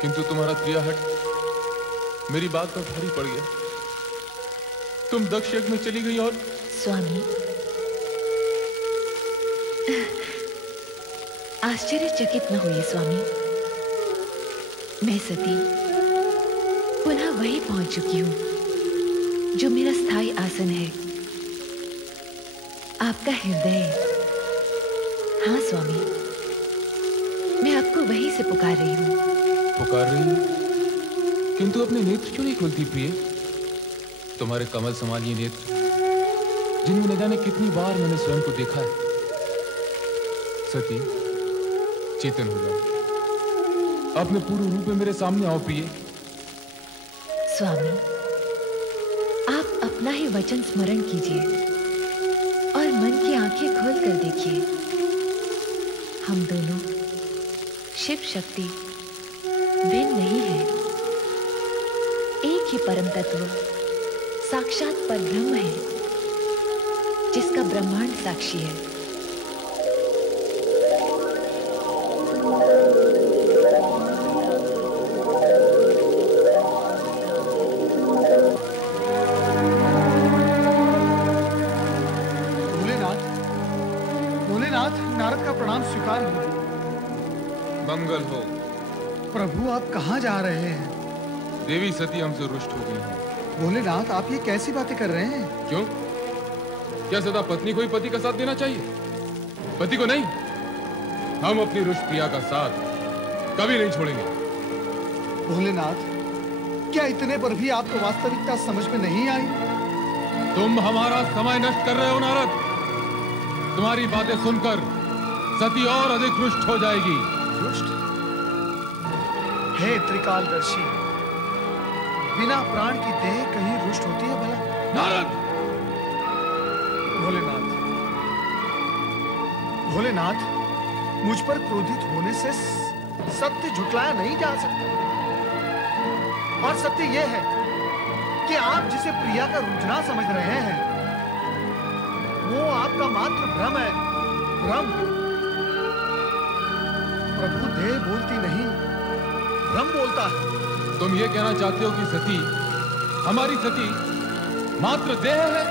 किंतु तुम्हारा क्रियाहट मेरी बात पर भारी पड़ गया। तुम दक्ष यज्ञ में चली गई और स्वामी, आश्चर्यचकित न होइए स्वामी। मैं सती पुनः वहीं पहुंच चुकी हूं जो मेरा स्थायी आसन है, आपका हृदय। हाँ स्वामी, मैं आपको वहीं से पुकार रही हूं। पुकार रही हूं, किंतु अपने नेत्र क्यों नहीं खोलती प्रिय? तुम्हारे कमल समान ये नेत्र, जिनमें न जाने कितनी बार मैंने स्वयं को देखा है। सती, चेतन हो जाओ, अपने पूर्ण रूप में मेरे सामने आओ प्रिय। स्वामी, आप अपना ही वचन स्मरण कीजिए और मन की आंखें खोल कर देखिए। हम दोनों शिव शक्ति भिन्न नहीं है, एक ही परम तत्व साक्षात परब्रह्म है, जिसका ब्रह्मांड साक्षी है। भोलेनाथ, नारद का प्रणाम स्वीकार हो। मंगल हो। प्रभु, आप कहाँ जा रहे हैं? देवी सती हमसे रुष्ट हो गई है। भोलेनाथ, आप ये कैसी बातें कर रहे हैं? क्यों? क्या सदा पत्नी को ही पति का साथ देना चाहिए, पति को नहीं? हम अपनी रुष्ट प्रिया का साथ कभी नहीं छोड़ेंगे। भोलेनाथ, क्या इतने पर भी आपको वास्तविकता समझ में नहीं आई? तुम हमारा समय नष्ट कर रहे हो नारद। तुम्हारी बातें सुनकर सती और अधिक रुष्ट हो जाएगी। रुष्ट? हे त्रिकालदर्शी, बिना प्राण की देह कहीं रुष्ट होती है भला? नारद! भोलेनाथ, मुझ पर क्रोधित होने से सत्य झुटलाया नहीं जा सकता। और सत्य यह है कि आप जिसे प्रिया का रुझान समझ रहे हैं, वो आपका मात्र भ्रम है। भ्रम। प्रभु देह बोलती नहीं, भ्रम बोलता है। तुम ये कहना चाहते हो कि सती, हमारी सती मात्र देह है?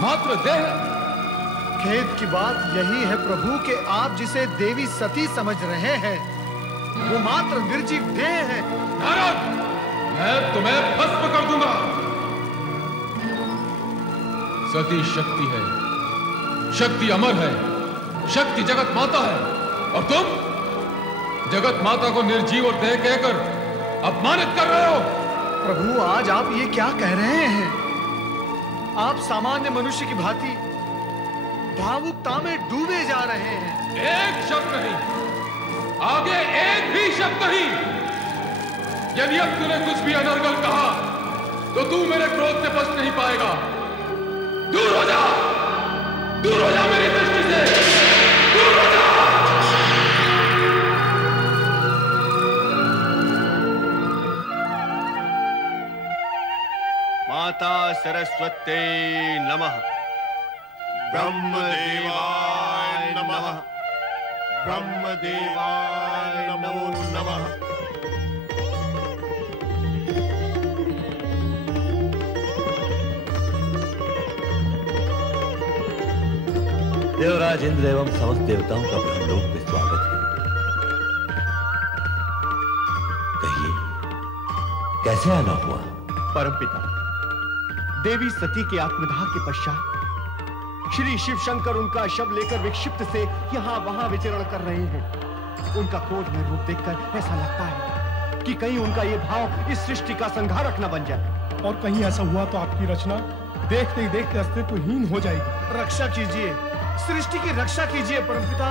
मात्र देह? खेद की बात यही है प्रभु कि आप जिसे देवी सती समझ रहे हैं, वो मात्र निर्जीव देह है। नारद, मैं तुम्हें भस्म कर दूंगा। सती शक्ति है, शक्ति अमर है, शक्ति जगत माता है, और तुम जगत माता को निर्जीव और देह कहकर अपमानित कर रहे हो। प्रभु, आज आप ये क्या कह रहे हैं? आप सामान्य मनुष्य की भांति भावुकता में डूबे जा रहे हैं। एक शब्द नहीं, आगे एक भी शब्द नहीं। यदि अब तूने कुछ भी अनर्गल कहा तो तू मेरे क्रोध से बच नहीं पाएगा। दूर हो जा, दूर हो जा मेरी दृष्टि से, दूर हो जा। माता सरस्वती नमः। ब्रह्मदेवाय नमः। ब्रह्मदेवाय नमो नमः। देवराज इंद्र एवं समस्त देवताओं का ब्रह्मलोक में स्वागत है। कैसे आना हुआ? परमपिता, देवी सती के आत्मदाह के पश्चात श्री शिव शंकर उनका शव लेकर विक्षिप्त से यहाँ वहां विचरण कर रहे हैं। उनका क्रोधमय रूप देखकर ऐसा लगता है कि कहीं उनका ये भाव इस सृष्टि का संहारक न बन जाए। और कहीं ऐसा हुआ तो आपकी रचना देखते ही देखते अस्तित्वहीन हो जाएगी। रक्षा कीजिए, सृष्टि की रक्षा कीजिए परमपिता,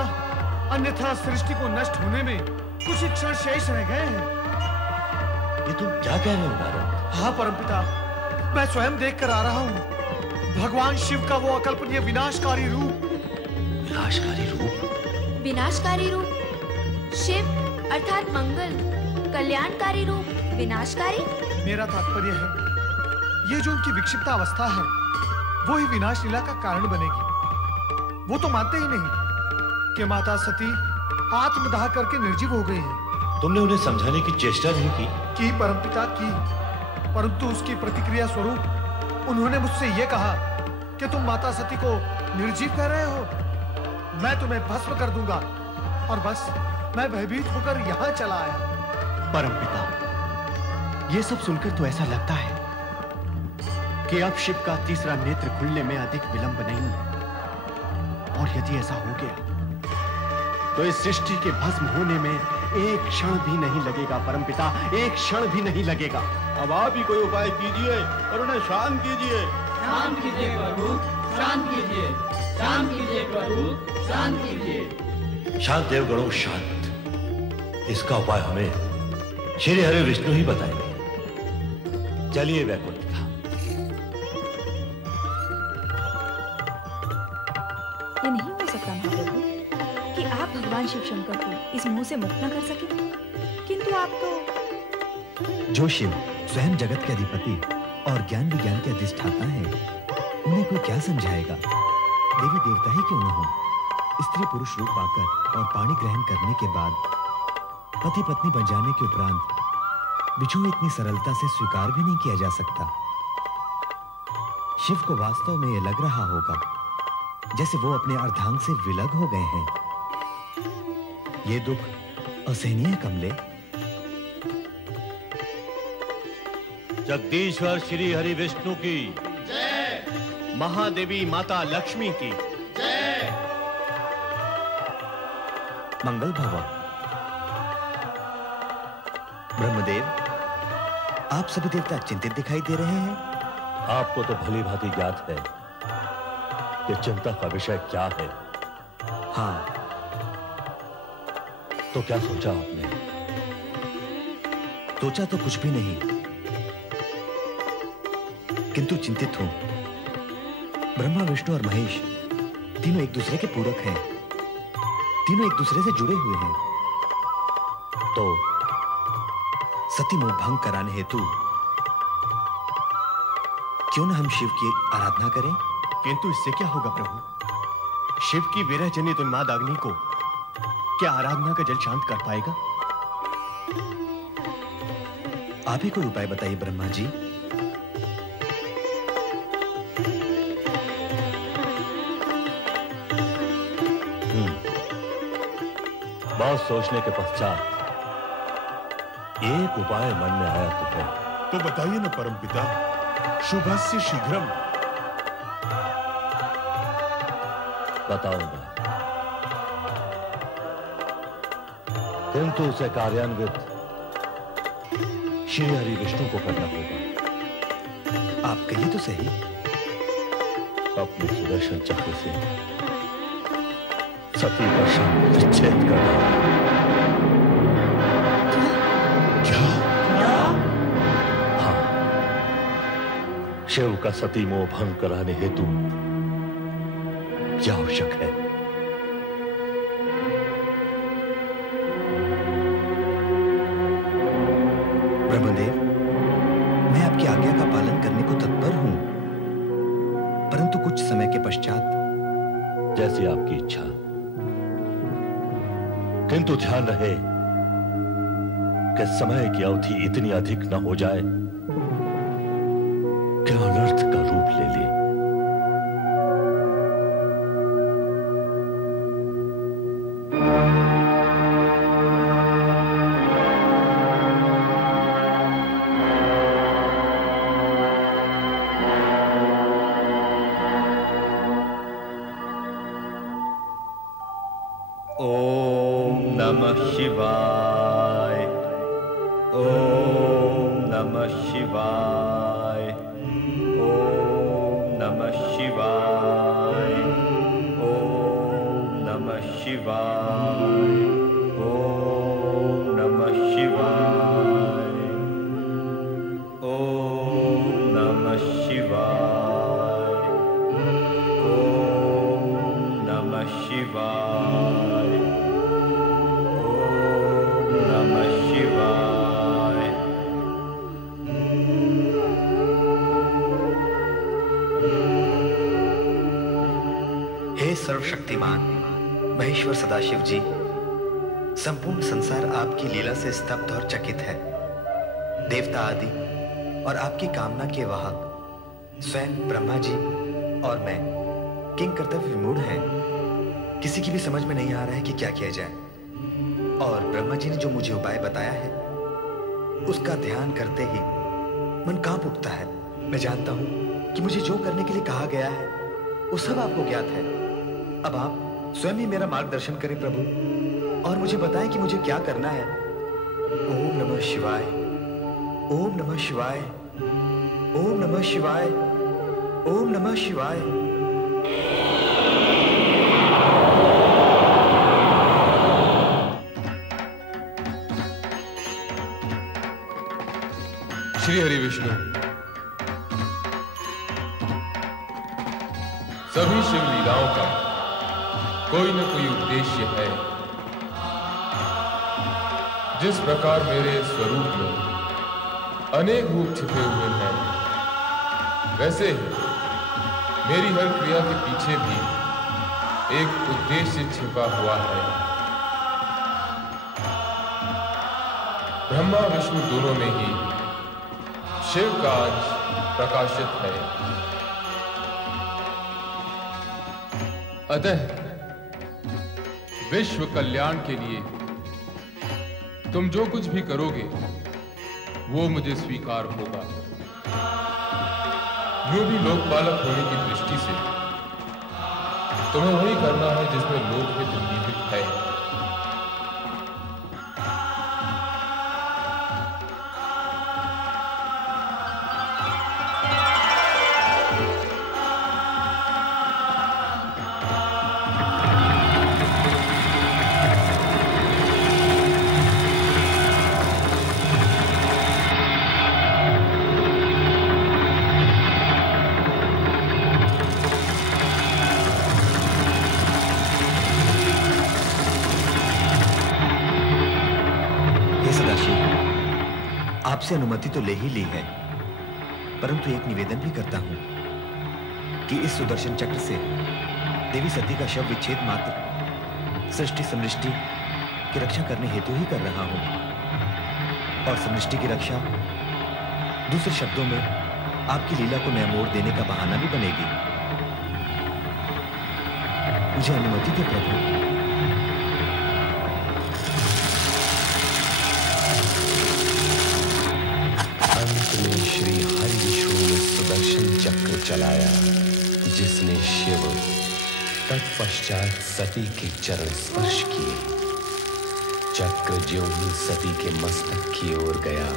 अन्यथा सृष्टि को नष्ट होने में कुछ ही क्षण शेष रह गए हैं। ये तुम क्या कह रहे हो नारद? हाँ परमपिता, मैं स्वयं देख कर आ रहा हूँ भगवान शिव का वो अकल्पनीय विनाशकारी रूप। विनाशकारी रूप? विनाशकारी रूप? शिव अर्थात मंगल, कल्याणकारी रूप, विनाशकारी? मेरा तात्पर्य है ये जो उनकी विक्षिप्त अवस्था है वो ही विनाश लीला का कारण बनेगी। वो तो मानते ही नहीं कि माता सती आत्मदाह करके निर्जीव हो गई है। तुमने उन्हें समझाने की चेष्टा नहीं की? परमपिता की, परंतु उसकी प्रतिक्रिया स्वरूप उन्होंने मुझसे ये कहा कि तुम माता सती को निर्जीव कह रहे हो, मैं तुम्हें भस्म कर दूंगा। और बस मैं भयभीत होकर यहाँ चला आया। परमपिता, ये सब सुनकर तो ऐसा लगता है कि अब शिव का तीसरा नेत्र खुलने में अधिक विलंब नहीं है। और यदि ऐसा हो गया तो इस सृष्टि के भस्म होने में एक क्षण भी नहीं लगेगा परमपिता, एक क्षण भी नहीं लगेगा। अब आप ही कोई उपाय कीजिए और उन्हें शांत कीजिए। शांत कीजिए प्रभु, शांत कीजिए, शांत कीजिए प्रभु, शांत कीजिए। शांत देवगणों, शांत। इसका उपाय हमें श्री हरि विष्णु ही बताएंगे। चलिए वैकुंठ का। ये नहीं हो सकता महाप्रभु कि आप भगवान शिव शंकर को इस मुंह से मुक्त न कर सके, किंतु आप तो। जो शिव स्वयं जगत के अधिपति और ज्ञान विज्ञान के अधिष्ठाता है, उन्हें कोई क्या समझाएगा? देवी देवता ही क्यों न हो, स्त्री पुरुष रूप पाकर और पाणी ग्रहण करने के बाद पति पत्नी बन जाने के उपरांत बिछोह इतनी सरलता से स्वीकार भी नहीं किया जा सकता। शिव को वास्तव में यह लग रहा होगा जैसे वो अपने अर्धांग से विलग हो गए हैं। ये दुख असहनीय कमले। जगदीश्वर श्री हरि विष्णु की जय। महादेवी माता लक्ष्मी की जय। मंगल भव। ब्रह्मदेव, आप सभी देवता चिंतित दिखाई दे रहे हैं। आपको तो भली भांति ज्ञात है कि चिंता का विषय क्या है। हाँ, तो क्या सोचा आपने? सोचा तो कुछ भी नहीं, किंतु चिंतित हूं। ब्रह्मा, विष्णु और महेश तीनों एक दूसरे के पूरक हैं, तीनों एक दूसरे से जुड़े हुए हैं। तो सती मोह भंग कराने हेतु क्यों न हम शिव की आराधना करें? किंतु इससे क्या होगा प्रभु? शिव की विरह जनित उन्माद अग्नि को क्या आराधना का जल शांत कर पाएगा? आप ही कोई उपाय बताइए ब्रह्मा जी। बहुत सोचने के पश्चात एक उपाय मन में आया तुम्हें। तो बताइए ना परमपिता, शुभस्य शीघ्रम। बताऊंगा, किंतु उसे कार्यान्वित श्री हरि विष्णु को करना होगा। आप कहिए तो सही। अपने सुदर्शन चक्र से सती का शव विच्छेद करना। क्या? हाँ, शिव का सती मोह भंग कराने हेतु क्या आवश्यक है? ब्रह्मदेव, मैं आपकी आज्ञा का पालन करने को तत्पर हूं, परंतु कुछ समय के पश्चात। जैसी आपकी इच्छा, किंतु ध्यान रहे कि समय की अवधि इतनी अधिक न हो जाए कि अनर्थ का रूप ले ले। नमः शिवाय। ओम नमः शिवाय। ओम नमः शिवाय। ओम नमः शिवाय। ओम नमः शिवाय। ओम नमः शिवाय। ओम नमः शिवाय। हे सर्वशक्तिमान महेश्वर सदाशिव जी, संपूर्ण संसार आपकी लीला से स्तब्ध और चकित है। देवता आदि और आपकी कामना के वाहक स्वयं ब्रह्मा जी और मैं किंग कर्तव्य विमूढ़ हैं। किसी की भी समझ में नहीं आ रहा है कि क्या किया जाए। और ब्रह्मा जी ने जो मुझे उपाय बताया है उसका ध्यान करते ही मन कांप उठता है। मैं जानता हूं कि मुझे जो करने के लिए कहा गया है वो सब आपको ज्ञात है। अब आप स्वयं ही मेरा मार्गदर्शन करें प्रभु, और मुझे बताएं कि मुझे क्या करना है। ओम नमः शिवाय। ओम नमः शिवाय। ओम नमः शिवाय। ओम नमः शिवाय। श्री हरि विष्णु, सभी शिव लीलाओं का कोई न कोई उद्देश्य है। जिस प्रकार मेरे स्वरूप में अनेक रूप छिपे हुए हैं, वैसे ही मेरी हर क्रिया के पीछे भी एक उद्देश्य छिपा हुआ है। ब्रह्मा विष्णु दोनों में ही शिव का अंश प्रकाशित है। अतः विश्व कल्याण के लिए तुम जो कुछ भी करोगे वो मुझे स्वीकार होगा। यूं भी लोकपालक होने की दृष्टि से तुम्हें वही करना है जिसमें लोकहित निहित है। आपसे अनुमति तो ले ही ली है, परंतु एक निवेदन भी करता हूं कि इस सुदर्शन चक्र से देवी सती का शव विच्छेद मात्र सृष्टि समृष्टि की रक्षा करने हेतु ही कर रहा हूं। और समृष्टि की रक्षा दूसरे शब्दों में आपकी लीला को नया मोड़ देने का बहाना भी बनेगी। मुझे अनुमति दे प्रभु। अंत में श्री हरि विष्णु ने सुदर्शन चक्र चलाया, जिसने शिव तत्पश्चात सती के चरण स्पर्श किए। चक्र ज्यों ही सती के मस्तक की ओर गया,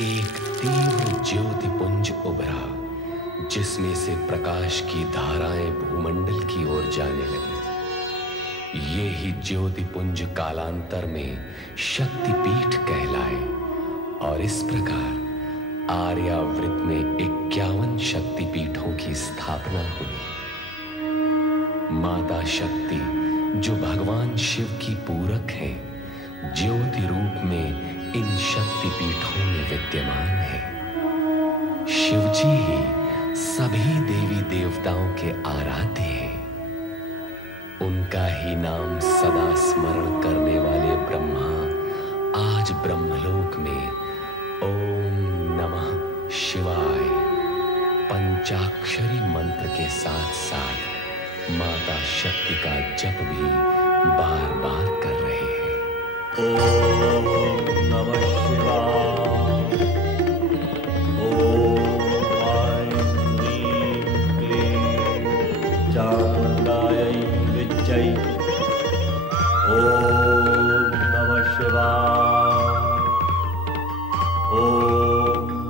एक तीव्र ज्योति पुंज उभरा, जिसमें से प्रकाश की धाराएं भूमंडल की ओर जाने लगी। ये ही ज्योति पुंज कालांतर में शक्तिपीठ कहलाए और इस प्रकार आर्यावृत में 51 शक्तिपीठों की स्थापना हुई। माता शक्ति, जो भगवान शिव की पूरक है, ज्योति रूप में इन शक्तिपीठों में विद्यमान है। शिवजी ही सभी देवी देवताओं के आराध्य हैं। उनका ही नाम सदा स्मरण करने वाले ब्रह्मा आज ब्रह्मलोक में ओम नमः शिवाय पंचाक्षरी मंत्र के साथ साथ माता शक्ति का जप भी बार बार कर रहे हैं। ओम नमः शिवाय। ओम ऐं ह्रीं क्लीं चामुण्डायै विद्यै। ओम नमः शिवाय। ओम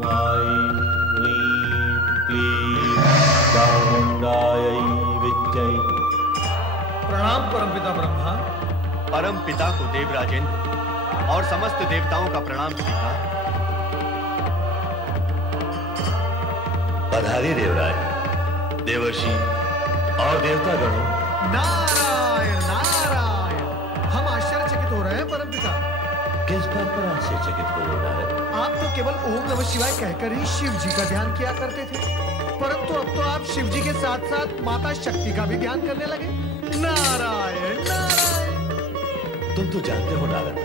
परम पिता को देवराजेंद्र और समस्त देवताओं का प्रणाम स्वीकार। पधारी देवराज, देवर्षि और देवतागणों। नारायण नारायण, हम आश्चर्यचकित हो रहे हैं परम पिता। किस बात पर आश्चर्यचकित हो रहे हैं? आप तो केवल ओम नमः शिवाय कहकर ही शिव जी का ध्यान किया करते थे, परंतु अब तो आप शिव जी के साथ साथ माता शक्ति का भी ध्यान करने लगे। नारायण नारायण। तुम तो जानते हो नारद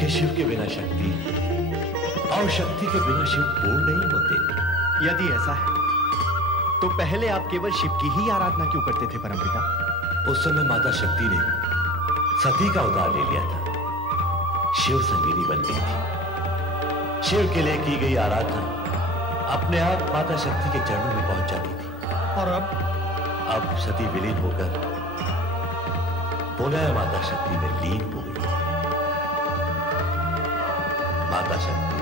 कि शिव के बिना शक्ति और शक्ति के बिना शिव पूर्ण नहीं होते। यदि ऐसा है तो पहले आप केवल शिव की ही आराधना क्यों करते थे परमपिता? उस समय माता शक्ति ने सती का अवतार ले लिया था, शिव संगिनी बन गई थी। शिव के लिए की गई आराधना अपने आप माता शक्ति के चरणों में पहुंच जाती थी। और अब सती विलीन होकर पुनः माता शक्ति में लीन हो गई। माता शक्ति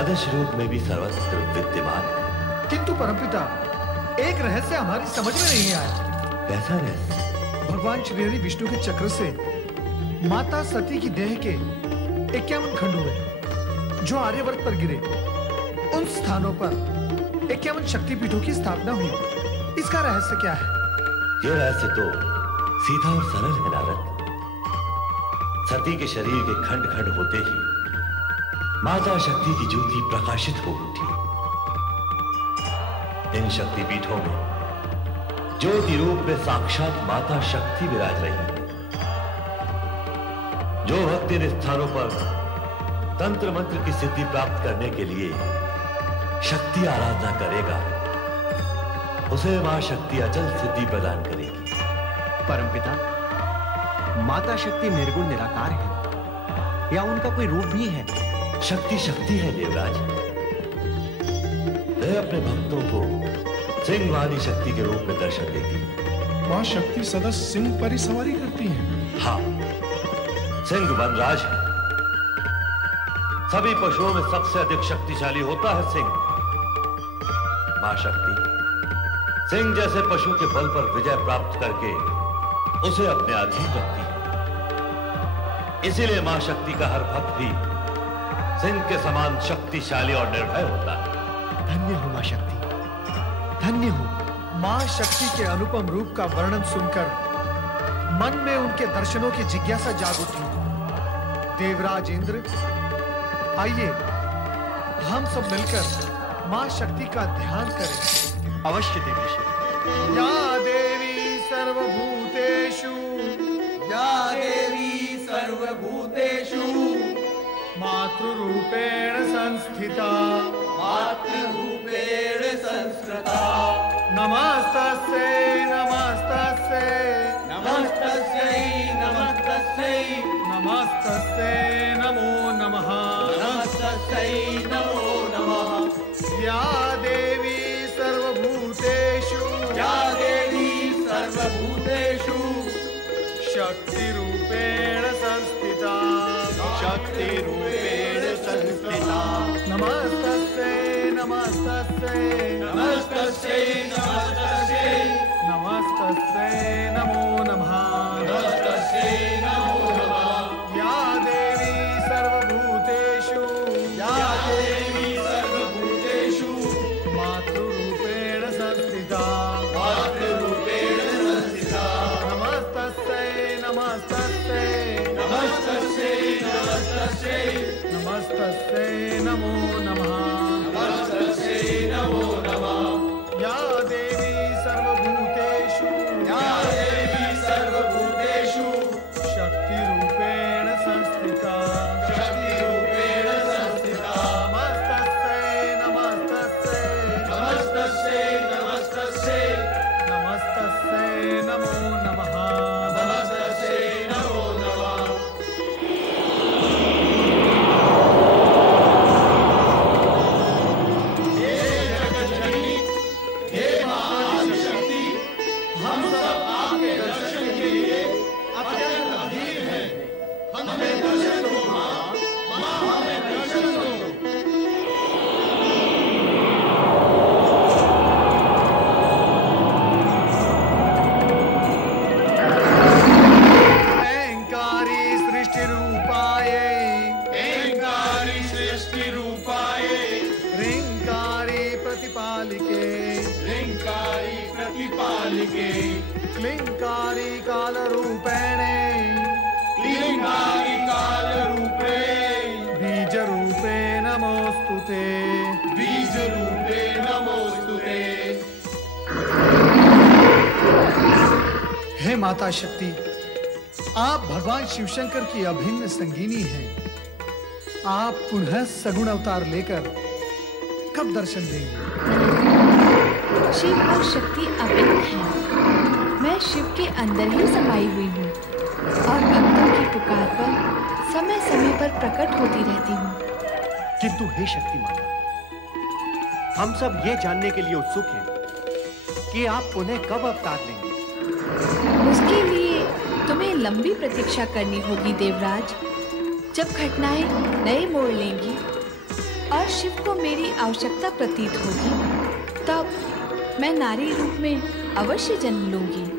अदृश्य रूप में भी सर्वत्र विद्यमान है। किंतु परमपिता, एक रहस्य हमारी समझ में नहीं आया। कैसा रहस्य? भगवान श्री हरि विष्णु के चक्र से माता सती की देह के 51 खंड हुए जो आर्यवर्त पर गिरे। उन स्थानों पर 51 शक्तिपीठों की स्थापना हुई। इसका रहस्य क्या है? यह रहस्य तो सीधा और सरल है नारद। सती के शरीर के खंड खंड होते ही माता शक्ति की ज्योति प्रकाशित हो उठी। इन शक्तिपीठों में ज्योति रूप में साक्षात माता शक्ति विराज रही है। जो भक्त इन स्थानों पर तंत्र मंत्र की सिद्धि प्राप्त करने के लिए शक्ति आराधना करेगा, उसे मां शक्ति अचल सिद्धि प्रदान करेगी। परमपिता, माता शक्ति निर्गुण निराकार है या उनका कोई रूप भी है? शक्ति शक्ति है देवराज। वह अपने भक्तों को सिंह वाली शक्ति के रूप में दर्शन देती। मां शक्ति सदा सिंह पर ही सवारी करती है। हाँ, सिंह वनराज है। सभी पशुओं में सबसे अधिक शक्तिशाली होता है सिंह। मां शक्ति सिंह जैसे पशु के बल पर विजय प्राप्त करके उसे अपने अधीन रखती है। इसीलिए मां शक्ति का हर भक्त भी सिंह के समान शक्तिशाली और निर्भय होता है। धन्य हो मां शक्ति, धन्य हो। मां शक्ति के अनुपम रूप का वर्णन सुनकर मन में उनके दर्शनों की जिज्ञासा जाग उठी। देवराज इंद्र, आइए हम सब मिलकर मां शक्ति का ध्यान करें। अवश्य देवर्षि। या देवी सर्वभूतेषु, या देवी सर्वभूतेषु मातृरूपेण संस्थिता, मातृरूपेण संस्कृता। नमस्तस्यै नमस्तस्यै नमस्तस्यै नमस्तस्यै नमस्तस्यै नमो नमः नमस्तस्यै नमो नमः। या देवी सर्वभूतेषु, या देवी सर्वभूतेषु शक्तिरूपेण संस्थिता, शक्तिरूपेण संस्थिता। नमस्तस्यै नमस्तस्यै नमस्तस्यै नमस्तस्यै नमस्तस्यै नमो नमः नमस्तस्यै नमो नमः। या देवी सर्वभूतेषु, या देवी सर्वभूतेषु मातृरूपेण संस्थिता, मातृरूपेण संस्थिता। नमस्तस्यै नमस्तस्यै नमस्तस्यै नमस्तस्यै नमस्तस्यै नमो नमः नमस्तस्यै नमो नमः। या देवी सर्वभूतेषु, या देवी सर्वभूतेषु शक्तिरूपेण संस्थिता, शक्तिरूपेण संस्थिता। नमस्तस्यै नमस्तस्यै नमस्तस्यै नमस्तस्यै नमस्तस्यै नमो नमः नमस्तस्यै नमो नमः। हे काल के क्लिंकारी काल रूपेणे क्लिंकारी काल रूपे बीज रूपे नमोस्तुते बीज रूपे नमोस्तुते। हे माता शक्ति, आप भगवान शिवशंकर की अभिन्न संगिनी हैं। आप पुनः सगुण अवतार लेकर कब दर्शन देंगे? शिव और शक्ति अभिन्न है। मैं शिव के अंदर ही समाई हुई हूँ और भक्तों की पुकार पर समय समय पर प्रकट होती रहती हूँ। किंतु हे शक्ति माता, हम सब ये जानने के लिए उत्सुक हैं कि आप पुनः कब अवतार लेंगे। उसके लिए तुम्हें लंबी प्रतीक्षा करनी होगी देवराज। जब घटनाएं नए मोड़ लेंगी और शिव को मेरी आवश्यकता प्रतीत होगी, तब मैं नारी रूप में अवश्य जन्म लूंगी।